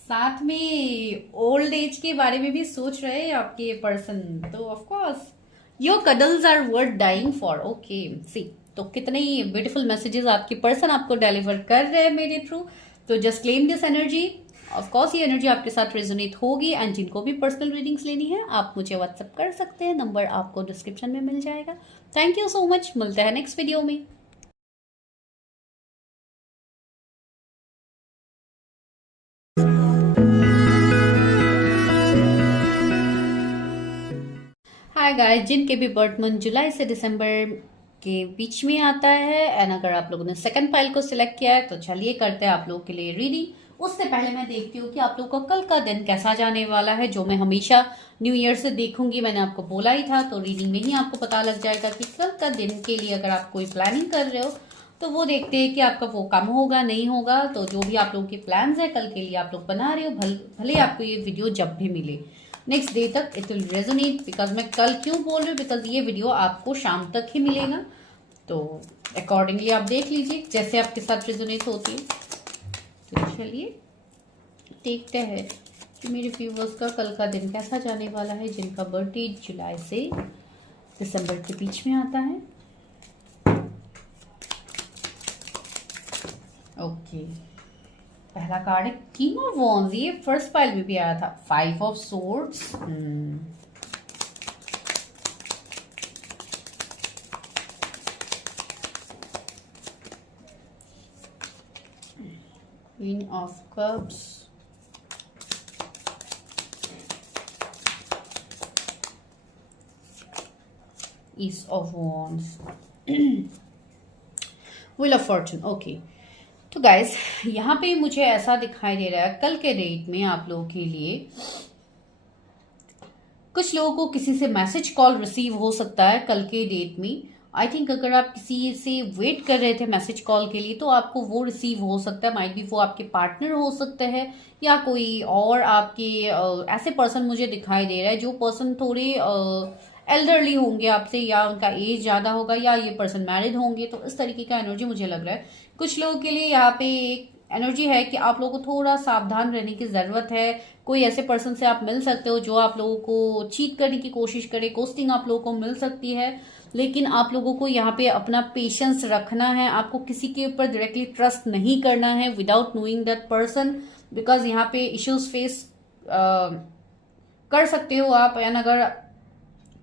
साथ में ओल्ड एज के बारे में भी सोच रहे हैं आपके पर्सन। तो of course your cuddles are worth dying for. Okay, see तो कितने ब्यूटीफुल मैसेजेस आपके पर्सन आपको डिलीवर कर रहे हैं मेरे थ्रू। तो just claim this energy. Of course ये एनर्जी आपके साथ रेजोनेट होगी। एंड जिनको भी पर्सनल रीडिंग्स लेनी है आप मुझे व्हाट्सएप कर सकते हैं, नंबर आपको डिस्क्रिप्शन में मिल जाएगा। थैंक यू सो मच, मिलते हैं नेक्स्ट वीडियो में। हाय गाइस, जिनके भी बर्थ मंथ जुलाई से दिसंबर के बीच में आता है, एंड अगर आप लोगों ने सेकंड फाइल को सिलेक्ट किया है तो चलिए करते हैं आप लोगों के लिए रीडिंग। उससे पहले मैं देखती हूँ कि आप लोग का कल का दिन कैसा जाने वाला है, जो मैं हमेशा न्यू ईयर से देखूंगी। मैंने आपको बोला ही था, तो रीडिंग में ही आपको पता लग जाएगा कि कल का दिन के लिए अगर आप कोई प्लानिंग कर रहे हो तो वो देखते हैं कि आपका वो काम होगा नहीं होगा। तो जो भी आप लोगों के प्लान्स है कल के लिए आप लोग बना रहे हो, भले आपको ये वीडियो जब भी मिले नेक्स्ट डे तक इट विल रेजोनेट। बिकॉज मैं कल क्यों बोल रही हूँ, बिकॉज ये वीडियो आपको शाम तक ही मिलेगा, तो अकॉर्डिंगली आप देख लीजिए जैसे आपके साथ रेजोनेट होती है। तो चलिए देखते हैं कि मेरे व्यूवर्स का कल का दिन कैसा जाने वाला है, जिनका बर्थडे जुलाई से दिसंबर के बीच में आता है। ओके, पहला कार्ड है किंग ऑफ वॉन्ड्स। ये फर्स्ट फाइल में भी आया था। 5 of swords, queen of cups, is of wands, wheel of Fortune. Okay, तो गाइस यहाँ पे मुझे ऐसा दिखाई दे रहा है कल के डेट में आप लोगों के लिए कुछ लोगों को किसी से मैसेज कॉल रिसीव हो सकता है कल के डेट में। आई थिंक अगर आप किसी से वेट कर रहे थे मैसेज कॉल के लिए तो आपको वो रिसीव हो सकता है। माइट बी वो आपके पार्टनर हो सकते हैं या कोई और आपके ऐसे पर्सन मुझे दिखाई दे रहा है जो पर्सन थोड़े एल्डरली होंगे आपसे, या उनका एज ज़्यादा होगा, या ये पर्सन मैरिड होंगे। तो इस तरीके का एनर्जी मुझे लग रहा है। कुछ लोगों के लिए यहाँ पे एक एनर्जी है कि आप लोगों को थोड़ा सावधान रहने की ज़रूरत है। कोई ऐसे पर्सन से आप मिल सकते हो जो आप लोगों को चीट करने की कोशिश करे, गोस्टिंग आप लोगों को मिल सकती है। लेकिन आप लोगों को यहाँ पे अपना पेशेंस रखना है। आपको किसी के ऊपर डायरेक्टली ट्रस्ट नहीं करना है without knowing that person, because यहाँ पे इश्यूज फेस कर सकते हो आप। एंड अगर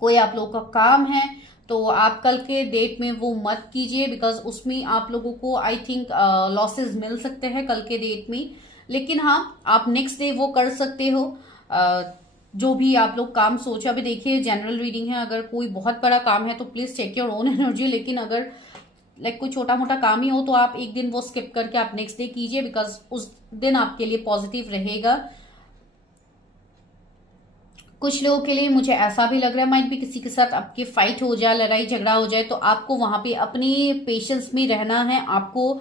कोई आप लोगों का काम है तो आप कल के डेट में वो मत कीजिए, बिकॉज उसमें आप लोगों को आई थिंक लॉसेस मिल सकते हैं कल के डेट में। लेकिन हाँ, आप नेक्स्ट डे वो कर सकते हो जो भी आप लोग काम सोचा। अभी देखिए जनरल रीडिंग है, अगर कोई बहुत बड़ा काम है तो please check your own energy. लेकिन अगर लाइक कोई छोटा मोटा काम ही हो तो आप एक दिन वो स्किप करके आप नेक्स्ट डे कीजिए, बिकॉज उस दिन आपके लिए पॉजिटिव रहेगा। कुछ लोगों के लिए मुझे ऐसा भी लग रहा है माइट भी किसी के साथ आपकी फाइट हो जाए, लड़ाई झगड़ा हो जाए, तो आपको वहां पे अपने पेशेंस में रहना है। आपको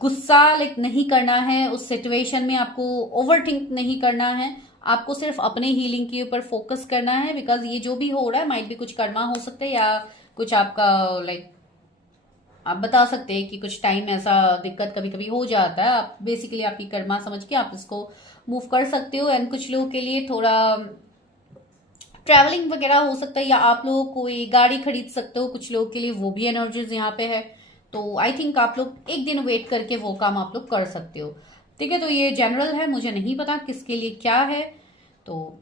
गुस्सा लाइक नहीं करना है उस सिचुएशन में, आपको ओवर थिंक नहीं करना है। आपको सिर्फ अपने हीलिंग के ऊपर फोकस करना है, बिकॉज ये जो भी हो रहा है माइट भी कुछ कर्मा हो सकता है, या कुछ आपका लाइक आप बता सकते हैं कि कुछ टाइम ऐसा दिक्कत कभी कभी हो जाता है। आप बेसिकली आपकी कर्मा समझ के आप इसको मूव कर सकते हो। एंड कुछ लोगों के लिए थोड़ा ट्रैवलिंग वगैरह हो सकता है, या आप लोग कोई गाड़ी खरीद सकते हो। कुछ लोगों के लिए वो भी एनर्जीज यहाँ पे है। तो आई थिंक आप लोग एक दिन वेट करके वो काम आप लोग कर सकते हो। ठीक है, तो ये जनरल है, मुझे नहीं पता किसके लिए क्या है। तो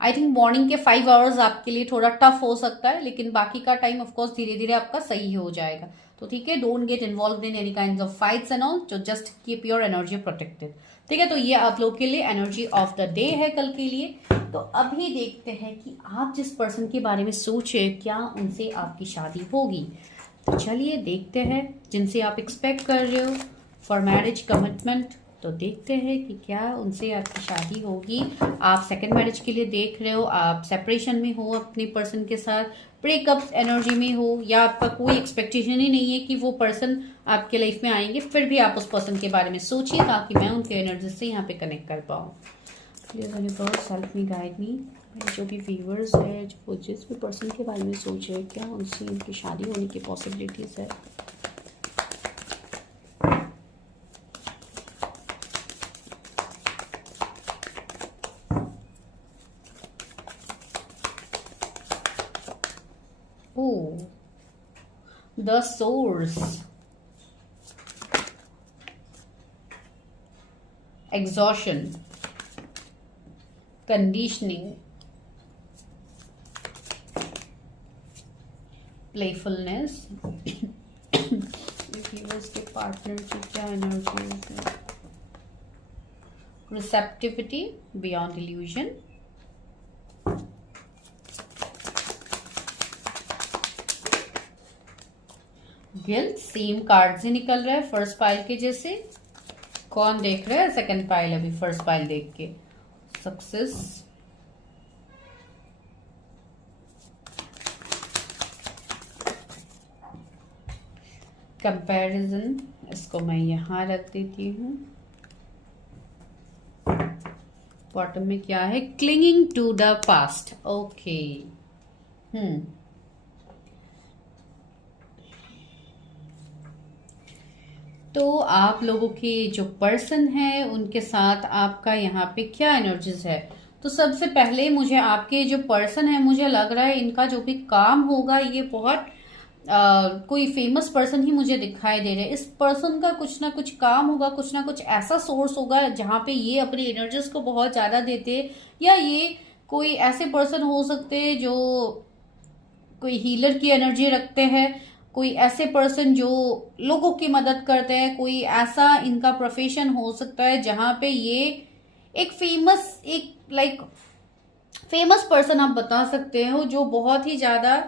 आई थिंक मॉर्निंग के 5 आवर्स आपके लिए थोड़ा टफ हो सकता है, लेकिन बाकी का टाइम ऑफकोर्स धीरे धीरे आपका सही हो जाएगा। तो ठीक है, don't get involve in any kind of fights and all, जो just keep your energy protected. ठीक है, तो ये आप लोग के लिए एनर्जी ऑफ द डे है कल के लिए। तो अभी देखते हैं कि आप जिस पर्सन के बारे में सोचे क्या उनसे आपकी शादी होगी। तो चलिए देखते हैं जिनसे आप एक्सपेक्ट कर रहे हो फॉर मैरिज कमिटमेंट। तो देखते हैं कि क्या उनसे आपकी शादी होगी। आप सेकंड मैरिज के लिए देख रहे हो, आप सेपरेशन में हो अपने पर्सन के साथ, ब्रेकअप एनर्जी में हो, या आपका कोई एक्सपेक्टेशन ही नहीं है कि वो पर्सन आपके लाइफ में आएंगे, फिर भी आप उस पर्सन के बारे में सोचिए ताकि मैं उनके एनर्जी से यहाँ पे कनेक्ट कर पाऊँ। Please universe help me, guide me. जो भी व्यूअर्स है, जो जिस भी पर्सन के बारे में सोच रहे हैं क्या उनसे उनकी शादी होने की पॉसिबिलिटीज है। Oh, the source, exhaustion, conditioning, playfulness. Viewers के पार्टनर की क्या एनर्जी है? Receptivity, beyond illusion, guilt. Same cards ही निकल रहा है फर्स्ट पाइल के जैसे। कौन देख रहा है सेकंड पाइल? अभी फर्स्ट पाइल देख के सक्सेस, कंपैरिजन, इसको मैं यहां रख देती हूं। बॉटम में क्या है? Clinging to the past. Okay, तो आप लोगों के जो पर्सन है उनके साथ आपका यहाँ पे क्या एनर्जीज है? तो सबसे पहले मुझे आपके जो पर्सन है, मुझे लग रहा है इनका जो भी काम होगा ये बहुत कोई फेमस पर्सन ही मुझे दिखाई दे रहे हैं। इस पर्सन का कुछ ना कुछ काम होगा, कुछ ना कुछ ऐसा सोर्स होगा जहाँ पे ये अपनी एनर्जीज को बहुत ज्यादा देते हैं। या ये कोई ऐसे पर्सन हो सकते हैं जो कोई हीलर की एनर्जी रखते हैं, कोई ऐसे पर्सन जो लोगों की मदद करते हैं, कोई ऐसा इनका प्रोफेशन हो सकता है जहां पे ये एक फेमस, एक लाइक फेमस पर्सन आप बता सकते हो जो बहुत ही ज्यादा,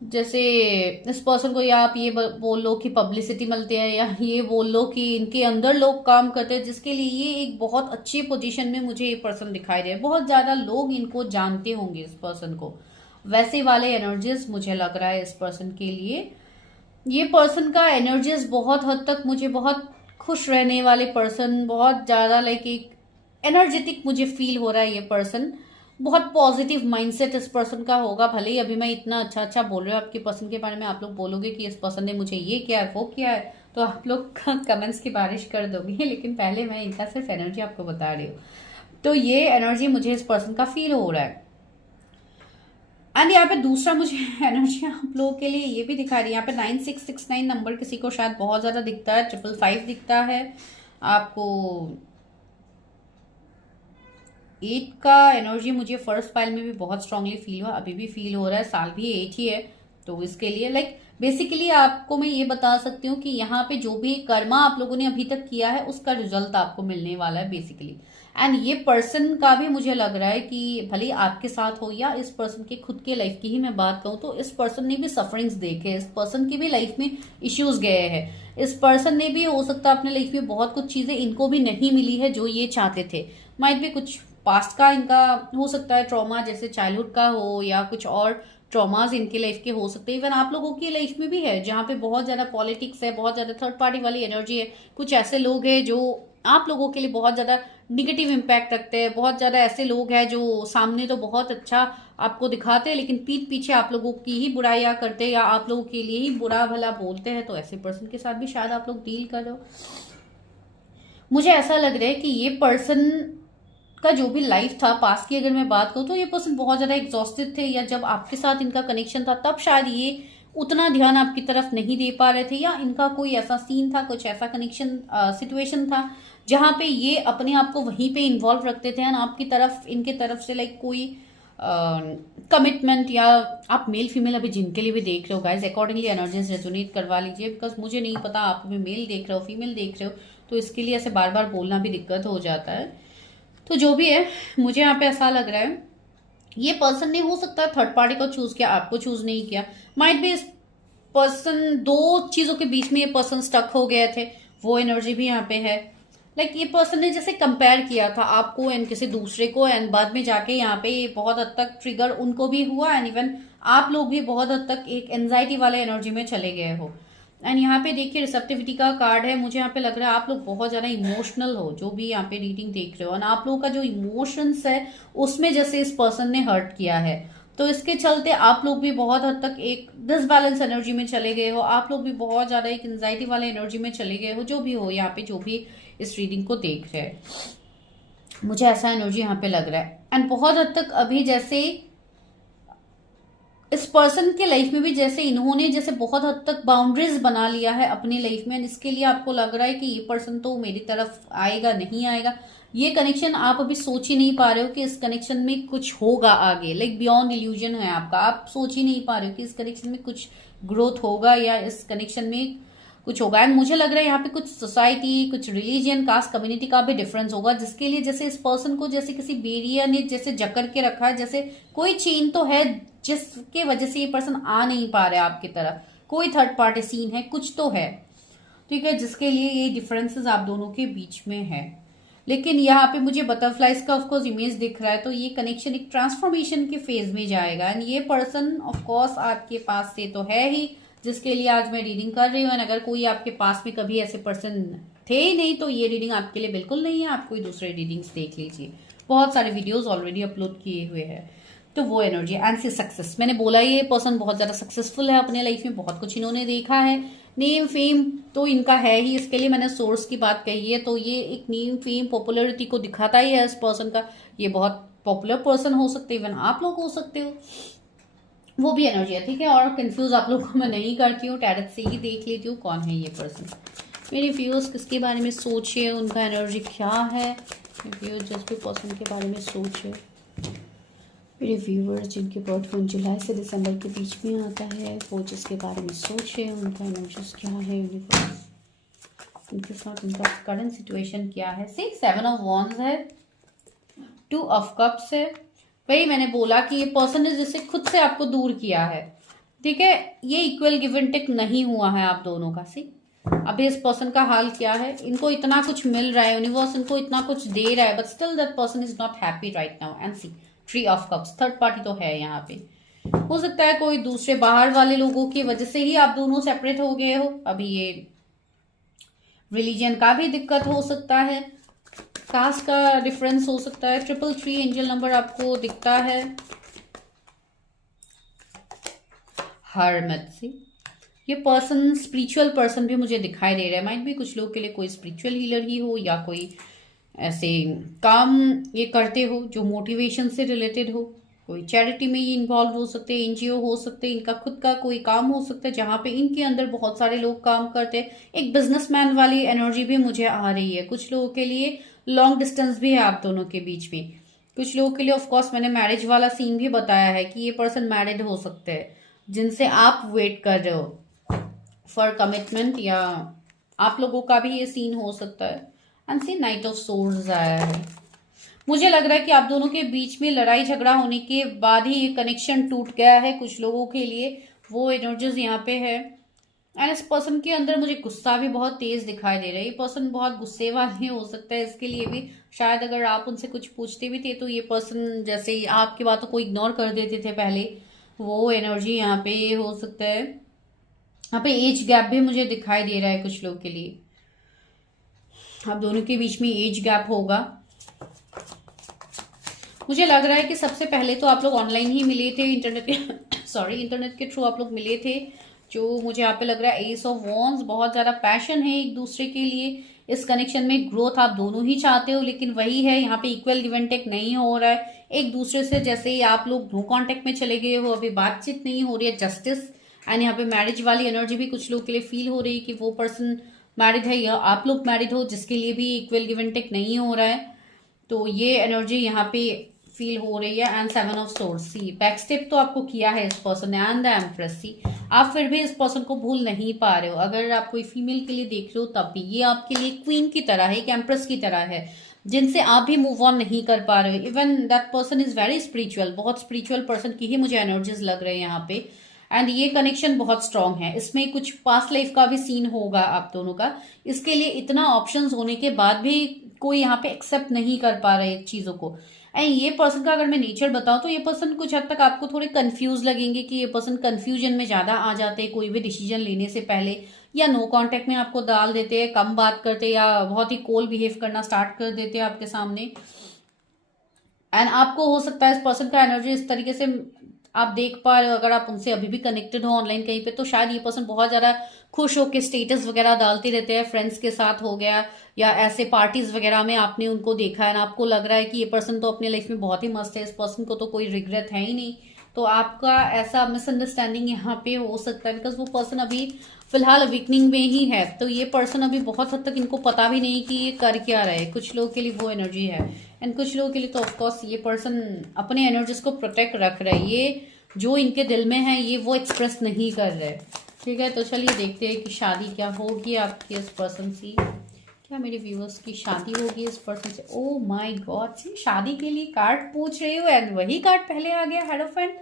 जैसे इस पर्सन को या आप ये बोल लो कि पब्लिसिटी मिलती है, या ये बोल लो कि इनके अंदर लोग काम करते हैं जिसके लिए ये एक बहुत अच्छी पोजीशन में मुझे ये पर्सन दिखाई दे। बहुत ज्यादा लोग इनको जानते होंगे इस पर्सन को। वैसे वाले एनर्जीज मुझे लग रहा है इस पर्सन के लिए। ये पर्सन का एनर्जीज बहुत हद तक मुझे बहुत खुश रहने वाले पर्सन, बहुत ज्यादा लाइक एक एनर्जेटिक मुझे फील हो रहा है। ये पर्सन बहुत पॉजिटिव माइंडसेट इस पर्सन का होगा। भले ही अभी मैं इतना अच्छा अच्छा बोल रही हूँ आपके पर्सन के बारे में, आप लोग बोलोगे कि इस पर्सन ने मुझे ये किया है वो किया है, तो आप लोग कमेंट्स की बारिश कर दोगे, लेकिन पहले मैं इनका सिर्फ एनर्जी आपको बता रही हूँ। तो ये एनर्जी मुझे इस पर्सन का फील हो रहा है। एंड यहाँ पे दूसरा मुझे एनर्जी आप लोगों के लिए ये भी दिखा रही है। यहाँ पे 9669 नंबर किसी को शायद बहुत ज्यादा दिखता है, 555 दिखता है आपको। 8 का एनर्जी मुझे फर्स्ट फाइल में भी बहुत स्ट्रांगली फील हुआ, अभी भी फील हो रहा है। साल भी 8 ही है, तो इसके लिए लाइक बेसिकली आपको मैं ये बता सकती हूँ कि यहाँ पे जो भी कर्मा आप लोगों ने अभी तक किया है उसका रिजल्ट आपको मिलने वाला है बेसिकली। एंड ये पर्सन का भी मुझे लग रहा है कि भले आपके साथ हो या इस पर्सन के खुद के लाइफ की ही मैं बात कहूँ, तो इस पर्सन ने भी सफरिंग्स देखे, इस पर्सन की भी लाइफ में इश्यूज गए हैं। इस पर्सन ने भी हो सकता है अपने लाइफ में बहुत कुछ चीजें इनको भी नहीं मिली है जो ये चाहते थे। माइट भी कुछ पास्ट का इनका हो सकता है ट्रॉमा, जैसे चाइल्डहुड का हो या कुछ और ट्रॉमाज इनके लाइफ के हो सकते हैं। इवन आप लोगों की लाइफ में भी है जहाँ पे बहुत ज्यादा पॉलिटिक्स है, बहुत ज्यादा थर्ड पार्टी वाली एनर्जी है। कुछ ऐसे लोग हैं जो आप लोगों के लिए बहुत ज्यादा निगेटिव इम्पैक्ट रखते हैं। बहुत ज्यादा ऐसे लोग हैं जो सामने तो बहुत अच्छा आपको दिखाते हैं, लेकिन पीठ पीछे आप लोगों की ही बुराइयां करते हैं या आप लोगों के लिए ही बुरा भला बोलते हैं। तो ऐसे पर्सन के साथ भी शायद आप लोग डील कर रहे हो। मुझे ऐसा लग रहा है कि ये पर्सन का जो भी लाइफ था पास्ट की, अगर मैं बात करूं तो ये पर्सन बहुत ज्यादा एग्जॉस्टेड थे, या जब आपके साथ इनका कनेक्शन था तब शायद ये उतना ध्यान आपकी तरफ नहीं दे पा रहे थे, या इनका कोई ऐसा सीन था, कुछ ऐसा कनेक्शन सिचुएशन था जहां पे ये अपने आप को वहीं पे इन्वॉल्व रखते थे। एंड आपकी तरफ इनके तरफ से लाइक कोई कमिटमेंट, या आप मेल फीमेल अभी जिनके लिए भी देख रहे हो गाइज, अकॉर्डिंगली एनर्जीज रेजोनेट करवा लीजिए। बिकॉज मुझे नहीं पता आप अभी मेल देख रहे हो फीमेल देख रहे हो, तो इसके लिए ऐसे बार बार बोलना भी दिक्कत हो जाता है। तो जो भी है, मुझे यहाँ पे ऐसा लग रहा है ये पर्सन ने हो सकता है थर्ड पार्टी को चूज किया, आपको चूज नहीं किया। माइट भी इस पर्सन दो चीजों के बीच में ये पर्सन स्टक हो गए थे, वो एनर्जी भी यहाँ पे है। लाइक ये पर्सन ने जैसे कंपेयर किया था आपको एंड किसी दूसरे को, एंड बाद में जाके यहाँ पे बहुत हद तक ट्रिगर उनको भी हुआ, एंड इवन आप लोग भी बहुत हद तक एक एंजाइटी वाले एनर्जी में चले गए हो। एंड यहाँ पे देखिए रिसेप्टिविटी का कार्ड है। मुझे यहाँ पे लग रहा है आप लोग बहुत ज्यादा इमोशनल हो, जो भी यहाँ पे रीडिंग देख रहे हो, और आप लोगों का जो इमोशंस है उसमें जैसे इस पर्सन ने हर्ट किया है, तो इसके चलते आप लोग भी बहुत हद तक एक डिसबैलेंस एनर्जी में चले गए हो। आप लोग भी बहुत ज्यादा एक एंजाइटी वाले एनर्जी में चले गए हो, जो भी हो यहाँ पे जो भी इस रीडिंग को देख रहे हैं, मुझे ऐसा एनर्जी यहाँ पे लग रहा है। एंड बहुत हद तक अभी जैसे इस पर्सन के लाइफ में भी जैसे इन्होंने जैसे बहुत हद तक बाउंड्रीज बना लिया है अपनी लाइफ में, इसके लिए आपको लग रहा है कि ये पर्सन तो मेरी तरफ आएगा नहीं आएगा। ये कनेक्शन आप अभी सोच ही नहीं पा रहे हो कि इस कनेक्शन में कुछ होगा आगे, लाइक बियॉन्ड इल्यूजन है आपका। आप सोच ही नहीं पा रहे हो कि इस कनेक्शन में कुछ ग्रोथ होगा या इस कनेक्शन में कुछ होगा। एंड मुझे लग रहा है यहाँ पे कुछ सोसाइटी, कुछ रिलीजियन, कास्ट, कम्युनिटी का भी डिफरेंस होगा, जिसके लिए जैसे इस पर्सन को जैसे किसी बेरियर ने जैसे जकड़ के रखा है, जैसे कोई चेन तो है जिसके वजह से ये पर्सन आ नहीं पा रहा है आपकी तरफ। कोई थर्ड पार्टी सीन है, कुछ तो है, ठीक है, जिसके लिए ये डिफरेंसेस आप दोनों के बीच में है। लेकिन यहाँ पे मुझे बटरफ्लाइज का ऑफकोर्स इमेज दिख रहा है, तो ये कनेक्शन एक ट्रांसफॉर्मेशन के फेज में जाएगा। एंड ये पर्सन ऑफकोर्स आपके पास से तो है ही, जिसके लिए आज मैं रीडिंग कर रही हूँ। अगर कोई आपके पास में कभी ऐसे पर्सन थे ही नहीं, तो ये रीडिंग आपके लिए बिल्कुल नहीं है। आप कोई दूसरे रीडिंग्स देख लीजिए, बहुत सारे वीडियोस ऑलरेडी अपलोड किए हुए हैं। तो वो एनर्जी एंड से सक्सेस, मैंने बोला ये पर्सन बहुत ज्यादा सक्सेसफुल है अपने लाइफ में, बहुत कुछ इन्होंने देखा है। नेम फेम तो इनका है ही, इसके लिए मैंने सोर्स की बात कही है। तो ये एक नेम फेम पॉपुलरिटी को दिखाता ही है इस पर्सन का। ये बहुत पॉपुलर पर्सन हो सकते, इवन आप लोग हो सकते हो, वो भी एनर्जी है, ठीक है। और कंफ्यूज आप लोगों को मैं नहीं करती हूँ, टैरेट से ही देख लेती हूँ कौन है ये पर्सन। मेरे व्यूअर्स किसके बारे में सोचे, उनका एनर्जी क्या है। व्यूअर्स जिस भी पर्सन के बारे में सोचे, मेरे व्यूअर्स जिनके बर्थ मंथ जुलाई से दिसंबर के बीच में आता है, वो जिसके बारे में सोचे, उनका एनर्जीज क्या है यूनिवर्स, उनके साथ उनका करंट सिचुएशन क्या है। 7 ऑफ वॉन्ड्स है, 2 ऑफ कप्स है। वही मैंने बोला कि ये पर्सन ने जैसे खुद से आपको दूर किया है, ठीक है। ये इक्वल गिव एंड टेक नहीं हुआ है आप दोनों का। सी अभी इस पर्सन का हाल क्या है, इनको इतना कुछ मिल रहा है, यूनिवर्स इनको इतना कुछ दे रहा है, but still that person is not happy right now. And see 3 of cups, third party तो है यहाँ पे। हो सकता है कोई दूसरे बाहर वाले लोगों की वजह से ही आप दोनों सेपरेट हो गए हो। अभी ये रिलीजन का भी दिक्कत हो सकता है, कास्ट का डिफरेंस हो सकता है। 333 एंजल नंबर आपको दिखता है हरमत से। ये पर्सन स्पिरिचुअल पर्सन भी मुझे दिखाई दे रहा है। माइट भी कुछ लोग के लिए कोई स्पिरिचुअल हीलर ही हो या कोई ऐसे काम ये करते हो जो मोटिवेशन से रिलेटेड हो। कोई चैरिटी में ये इन्वॉल्व हो सकते हैं, एनजीओ हो सकते हैं, इनका खुद का कोई काम हो सकता है जहां पे इनके अंदर बहुत सारे लोग काम करते हैं। एक बिजनेसमैन वाली एनर्जी भी मुझे आ रही है। कुछ लोगों के लिए लॉन्ग डिस्टेंस भी है आप दोनों के बीच में। कुछ लोगों के लिए ऑफकोर्स मैंने मैरिज वाला सीन भी बताया है कि ये पर्सन मैरिड हो सकते हैं जिनसे आप वेट कर रहे हो फॉर कमिटमेंट, या आप लोगों का भी ये सीन हो सकता है। And see knight of swords आया है। मुझे लग रहा है कि आप दोनों के बीच में लड़ाई झगड़ा होने के बाद ही ये कनेक्शन टूट गया है कुछ लोगों के लिए। वो एनर्जीज यहाँ पे है। एंड इस पर्सन के अंदर मुझे गुस्सा भी बहुत तेज दिखाई दे रहा है। ये पर्सन बहुत गुस्से वाले हो सकता है। इसके लिए भी शायद अगर आप उनसे कुछ पूछते भी थे तो ये पर्सन जैसे आपकी बातों को इग्नोर कर देते थे पहले, वो एनर्जी यहाँ पे हो सकता है। यहाँ पे एज गैप भी मुझे दिखाई दे रहा है कुछ लोग के लिए। आप दोनों के बीच में एज गैप होगा। मुझे लग रहा है कि सबसे पहले तो आप लोग ऑनलाइन ही मिले थे, इंटरनेट के इंटरनेट के थ्रू आप लोग मिले थे। जो मुझे यहाँ पे लग रहा है एस ऑफ वॉन्ड्स, बहुत ज्यादा पैशन है एक दूसरे के लिए। इस कनेक्शन में ग्रोथ आप दोनों ही चाहते हो, लेकिन वही है यहाँ पे इक्वल गिव एंड टेक नहीं हो रहा है एक दूसरे से। जैसे ही आप लोग नो कांटेक्ट में चले गए हो, अभी बातचीत नहीं हो रही है, जस्टिस एंड यहाँ पे मैरिज वाली एनर्जी भी कुछ लोग के लिए फील हो रही है कि वो पर्सन मैरिड है या आप लोग मैरिड हो, जिसके लिए भी इक्वल गिव एंड टेक नहीं हो रहा है। तो ये एनर्जी यहाँ पे फील हो रही है। And 7 of swords, see back step तो आपको किया है इस पर्सन ने। एंड द एम्प्रेस, सी आप फिर भी इस पर्सन को भूल नहीं पा रहे हो। अगर आप कोई फीमेल के लिए देख रहे हो तब भी ये आपके लिए क्वीन की तरह है, एक एम्प्रेस की तरह है, जिनसे आप भी मूव ऑन नहीं कर पा रहे हो। Even that person is very spiritual, बहुत स्पिरिचुअल पर्सन की ही मुझे एनर्जीज लग रहे हैं यहाँ पे। एंड ये कनेक्शन बहुत स्ट्रांग है। इसमें कुछ पास्ट लाइफ का भी सीन होगा आप दोनों का। इसके लिए इतना ऑप्शंस होने के बाद भी कोई यहाँ पे एक्सेप्ट नहीं कर पा रहे चीजों को। एंड ये पर्सन का अगर मैं नेचर बताऊं तो ये पर्सन कुछ हद तक आपको थोड़े कंफ्यूज लगेंगे कि ये पर्सन कंफ्यूजन में ज्यादा आ जाते हैं कोई भी डिसीजन लेने से पहले, या नो कांटेक्ट में आपको डाल देते हैं, कम बात करते हैं, या बहुत ही कोल बिहेव करना स्टार्ट कर देते हैं आपके सामने। एंड आपको हो सकता है इस पर्सन का एनर्जी इस तरीके से आप देख पा रहे हो। अगर आप उनसे अभी भी कनेक्टेड हो ऑनलाइन कहीं पे, तो शायद ये पर्सन बहुत ज्यादा खुश होकर स्टेटस वगैरह डालते रहते हैं, फ्रेंड्स के साथ हो गया या ऐसे पार्टीज वगैरह में आपने उनको देखा है ना, आपको लग रहा है कि ये पर्सन तो अपने लाइफ में बहुत ही मस्त है, इस पर्सन को तो कोई रिग्रेट है ही नहीं। तो आपका ऐसा मिसअंडरस्टैंडिंग यहाँ पे हो सकता है, बिकॉज वो पर्सन अभी फिलहाल अवेकनिंग में ही है। तो ये पर्सन अभी बहुत हद तक इनको पता भी नहीं कि ये कर क्या रहे। कुछ लोगों के लिए वो एनर्जी है। एंड कुछ लोगों के लिए तो ऑफकोर्स ये पर्सन अपने एनर्जीज को प्रोटेक्ट रख रहा है। ये जो इनके दिल में है ये वो एक्सप्रेस नहीं कर रहे। ठीक है, तो चलिए देखते हैं कि शादी क्या होगी आपकी इस पर्सन से। क्या मेरे व्यूअर्स की शादी होगी इस पर्सन से? ओ माय गॉड, शादी के लिए कार्ड पूछ रही हो एंड वही कार्ड पहले आ गया, हेरोफेंट।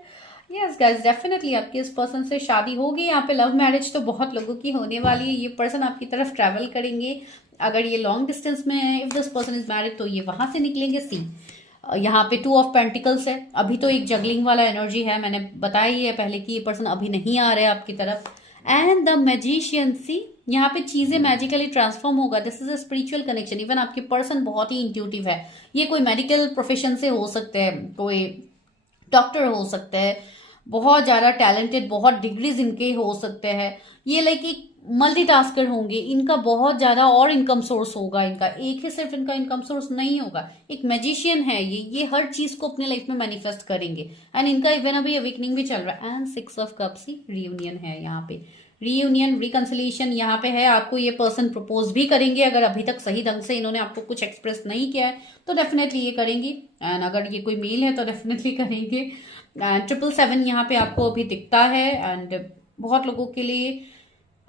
यस गाइस, डेफिनेटली आपकी इस पर्सन से शादी होगी। यहाँ पे लव मैरिज तो बहुत लोगों की होने वाली है। ये पर्सन आपकी तरफ ट्रैवल करेंगे। अगर ये लॉन्ग डिस्टेंस में है, if this person is married, तो ये वहां से निकलेंगे। सी यहाँ पे 2 ऑफ पेंटिकल्स है। अभी तो एक जगलिंग वाला एनर्जी है, मैंने बताया ही है पहले कि ये पर्सन अभी नहीं आ रहे आपकी तरफ। एंड द मैजिशियन, सी यहाँ पे चीजें मैजिकली ट्रांसफॉर्म होगा। This is a spiritual connection. Even आपके पर्सन बहुत ही इंट्यूटिव है। ये कोई मेडिकल प्रोफेशन से हो सकते हैं, कोई डॉक्टर हो सकते हैं, बहुत ज्यादा टैलेंटेड, बहुत डिग्रीज इनके हो सकते हैं। ये लाइक एक मल्टीटास्कर होंगे। इनका बहुत ज्यादा और इनकम सोर्स होगा। इनका एक ही सिर्फ इनका इनकम सोर्स नहीं होगा। एक मैजिशियन है ये हर चीज को अपने लाइफ में मैनिफेस्ट करेंगे। एंड इनका इवन अभी अवेकनिंग भी चल रहा है। एंड 6 ऑफ कप्स, रियूनियन है यहाँ पे। रीयूनियन, रिकंसिलिएशन यहाँ पे है। आपको ये पर्सन प्रपोज भी करेंगे। अगर अभी तक सही ढंग से इन्होंने आपको कुछ एक्सप्रेस नहीं किया है तो डेफिनेटली ये करेंगी। एंड अगर ये कोई मेल है तो डेफिनेटली करेंगे। 777 यहाँ पे आपको अभी दिखता है। एंड बहुत लोगों के लिए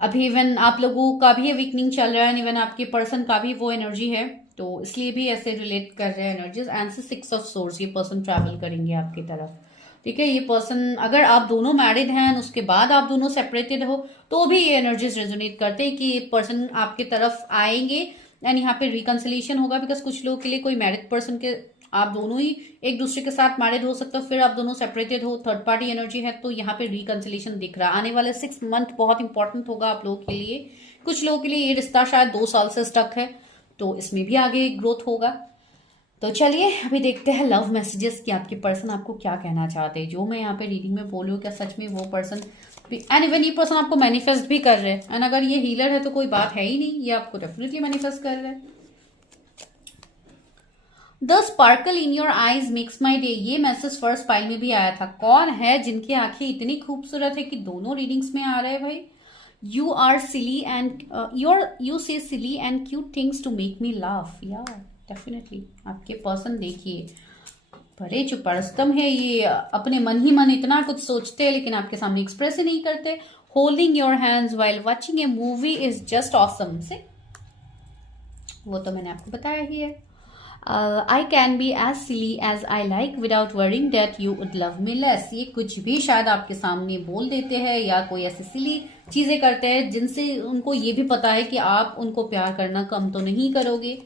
अभी इवन आप लोगों का भी वीकनिंग चल रहा है, इवन आपके पर्सन का भी वो एनर्जी है, तो इसलिए भी ऐसे रिलेट कर रहे हैं एनर्जीज। एंड 6 ऑफ सोर्स, ये पर्सन ट्रैवल करेंगे आपकी तरफ। ठीक है, ये पर्सन अगर आप दोनों मैरिड हैं उसके बाद आप दोनों सेपरेटेड हो तो भी ये एनर्जीज रेजोनेट करते हैं कि ये पर्सन आपके तरफ आएंगे। एंड यहाँ पे रिकंसिलिएशन होगा, बिकॉज कुछ लोगों के लिए कोई मैरिड पर्सन के आप दोनों ही एक दूसरे के साथ मैरिड हो सकते हो, फिर आप दोनों सेपरेटेड हो, थर्ड पार्टी एनर्जी है, तो यहाँ पे रिकंसिलेशन दिख रहा है। आने वाले 6 मंथ बहुत इंपॉर्टेंट होगा आप लोगों के लिए। कुछ लोगों के लिए ये रिश्ता शायद 2 साल से स्टक है, तो इसमें भी आगे ग्रोथ होगा। तो चलिए अभी देखते हैं लव मैसेजेस कि आपके पर्सन आपको क्या कहना चाहते हैं। जो मैं यहाँ पे रीडिंग में बोल रही हूँ, क्या सच में वो पर्सन, एंड इवन ये पर्सन आपको मैनिफेस्ट भी कर रहे हैं, एंड अगर ये हीलर है तो कोई बात है ही नहीं, ये आपको डेफिनेटली मैनिफेस्ट कर रहे हैं। The sparkle in your eyes makes my day, ये मैसेज फर्स्ट पाइल में भी आया था। कौन है जिनकी आंखें इतनी खूबसूरत है कि दोनों रीडिंग्स में आ रहे हैं भाई। You are silly and you say silly and cute things to make me laugh. या डेफिनेटली आपके पर्सन देखिए बड़े चुपड़स्तम है ये, अपने मन ही मन इतना कुछ सोचते हैं लेकिन आपके सामने एक्सप्रेस ही नहीं करते। Holding your hands while watching a movie is just awesome से, वो तो मैंने आपको बताया ही है। I can be as silly as I like without worrying that you would love me less, ये कुछ भी शायद आपके सामने बोल देते हैं या कोई ऐसी सिली चीजें करते हैं जिनसे उनको ये भी पता है कि आप उनको प्यार करना कम तो नहीं करोगे।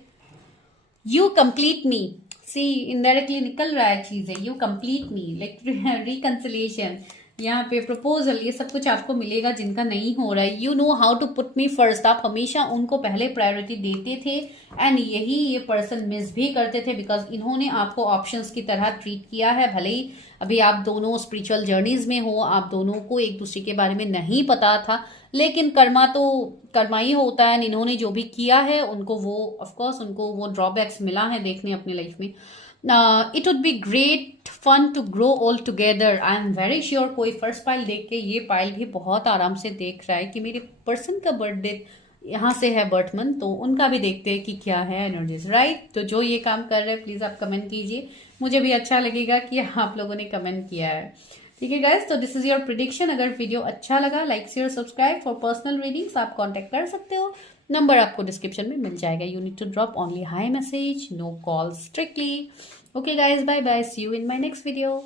You complete me, see indirectly निकल रहा है चीजें, you complete me like reconciliation, यहाँ पे प्रपोजल, ये सब कुछ आपको मिलेगा जिनका नहीं हो रहा है। You know how to put me first, आप हमेशा उनको पहले प्रायोरिटी देते थे, एंड यही ये पर्सन मिस भी करते थे बिकॉज इन्होंने आपको ऑप्शंस की तरह ट्रीट किया है। भले ही अभी आप दोनों स्पिरिचुअल जर्नीज में हो, आप दोनों को एक दूसरे के बारे में नहीं पता था, लेकिन कर्मा तो कर्मा ही होता है। इन्होंने जो भी किया है उनको वो ऑफकोर्स उनको वो ड्रॉबैक्स मिला है देखने अपने लाइफ में। It would be great fun to grow all together. I am very sure कोई फर्स्ट पाइल देख के ये पाइल भी बहुत आराम से देख रहा है कि मेरे पर्सन का बर्थडे यहाँ से है बर्थ मंथ, तो उनका भी देखते हैं कि क्या है एनर्जीज, राइट। तो जो ये काम कर रहे हैं प्लीज आप कमेंट कीजिए, मुझे भी अच्छा लगेगा कि आप लोगों ने कमेंट किया है। ठीक है गाइस, तो दिस इज योर प्रिडिक्शन। अगर वीडियो अच्छा लगा like share subscribe. For personal readings आप कांटेक्ट कर सकते हो, नंबर आपको डिस्क्रिप्शन में मिल जाएगा। You need to drop only hi message, no call strictly. Okay guys, bye bye, see you in my next video.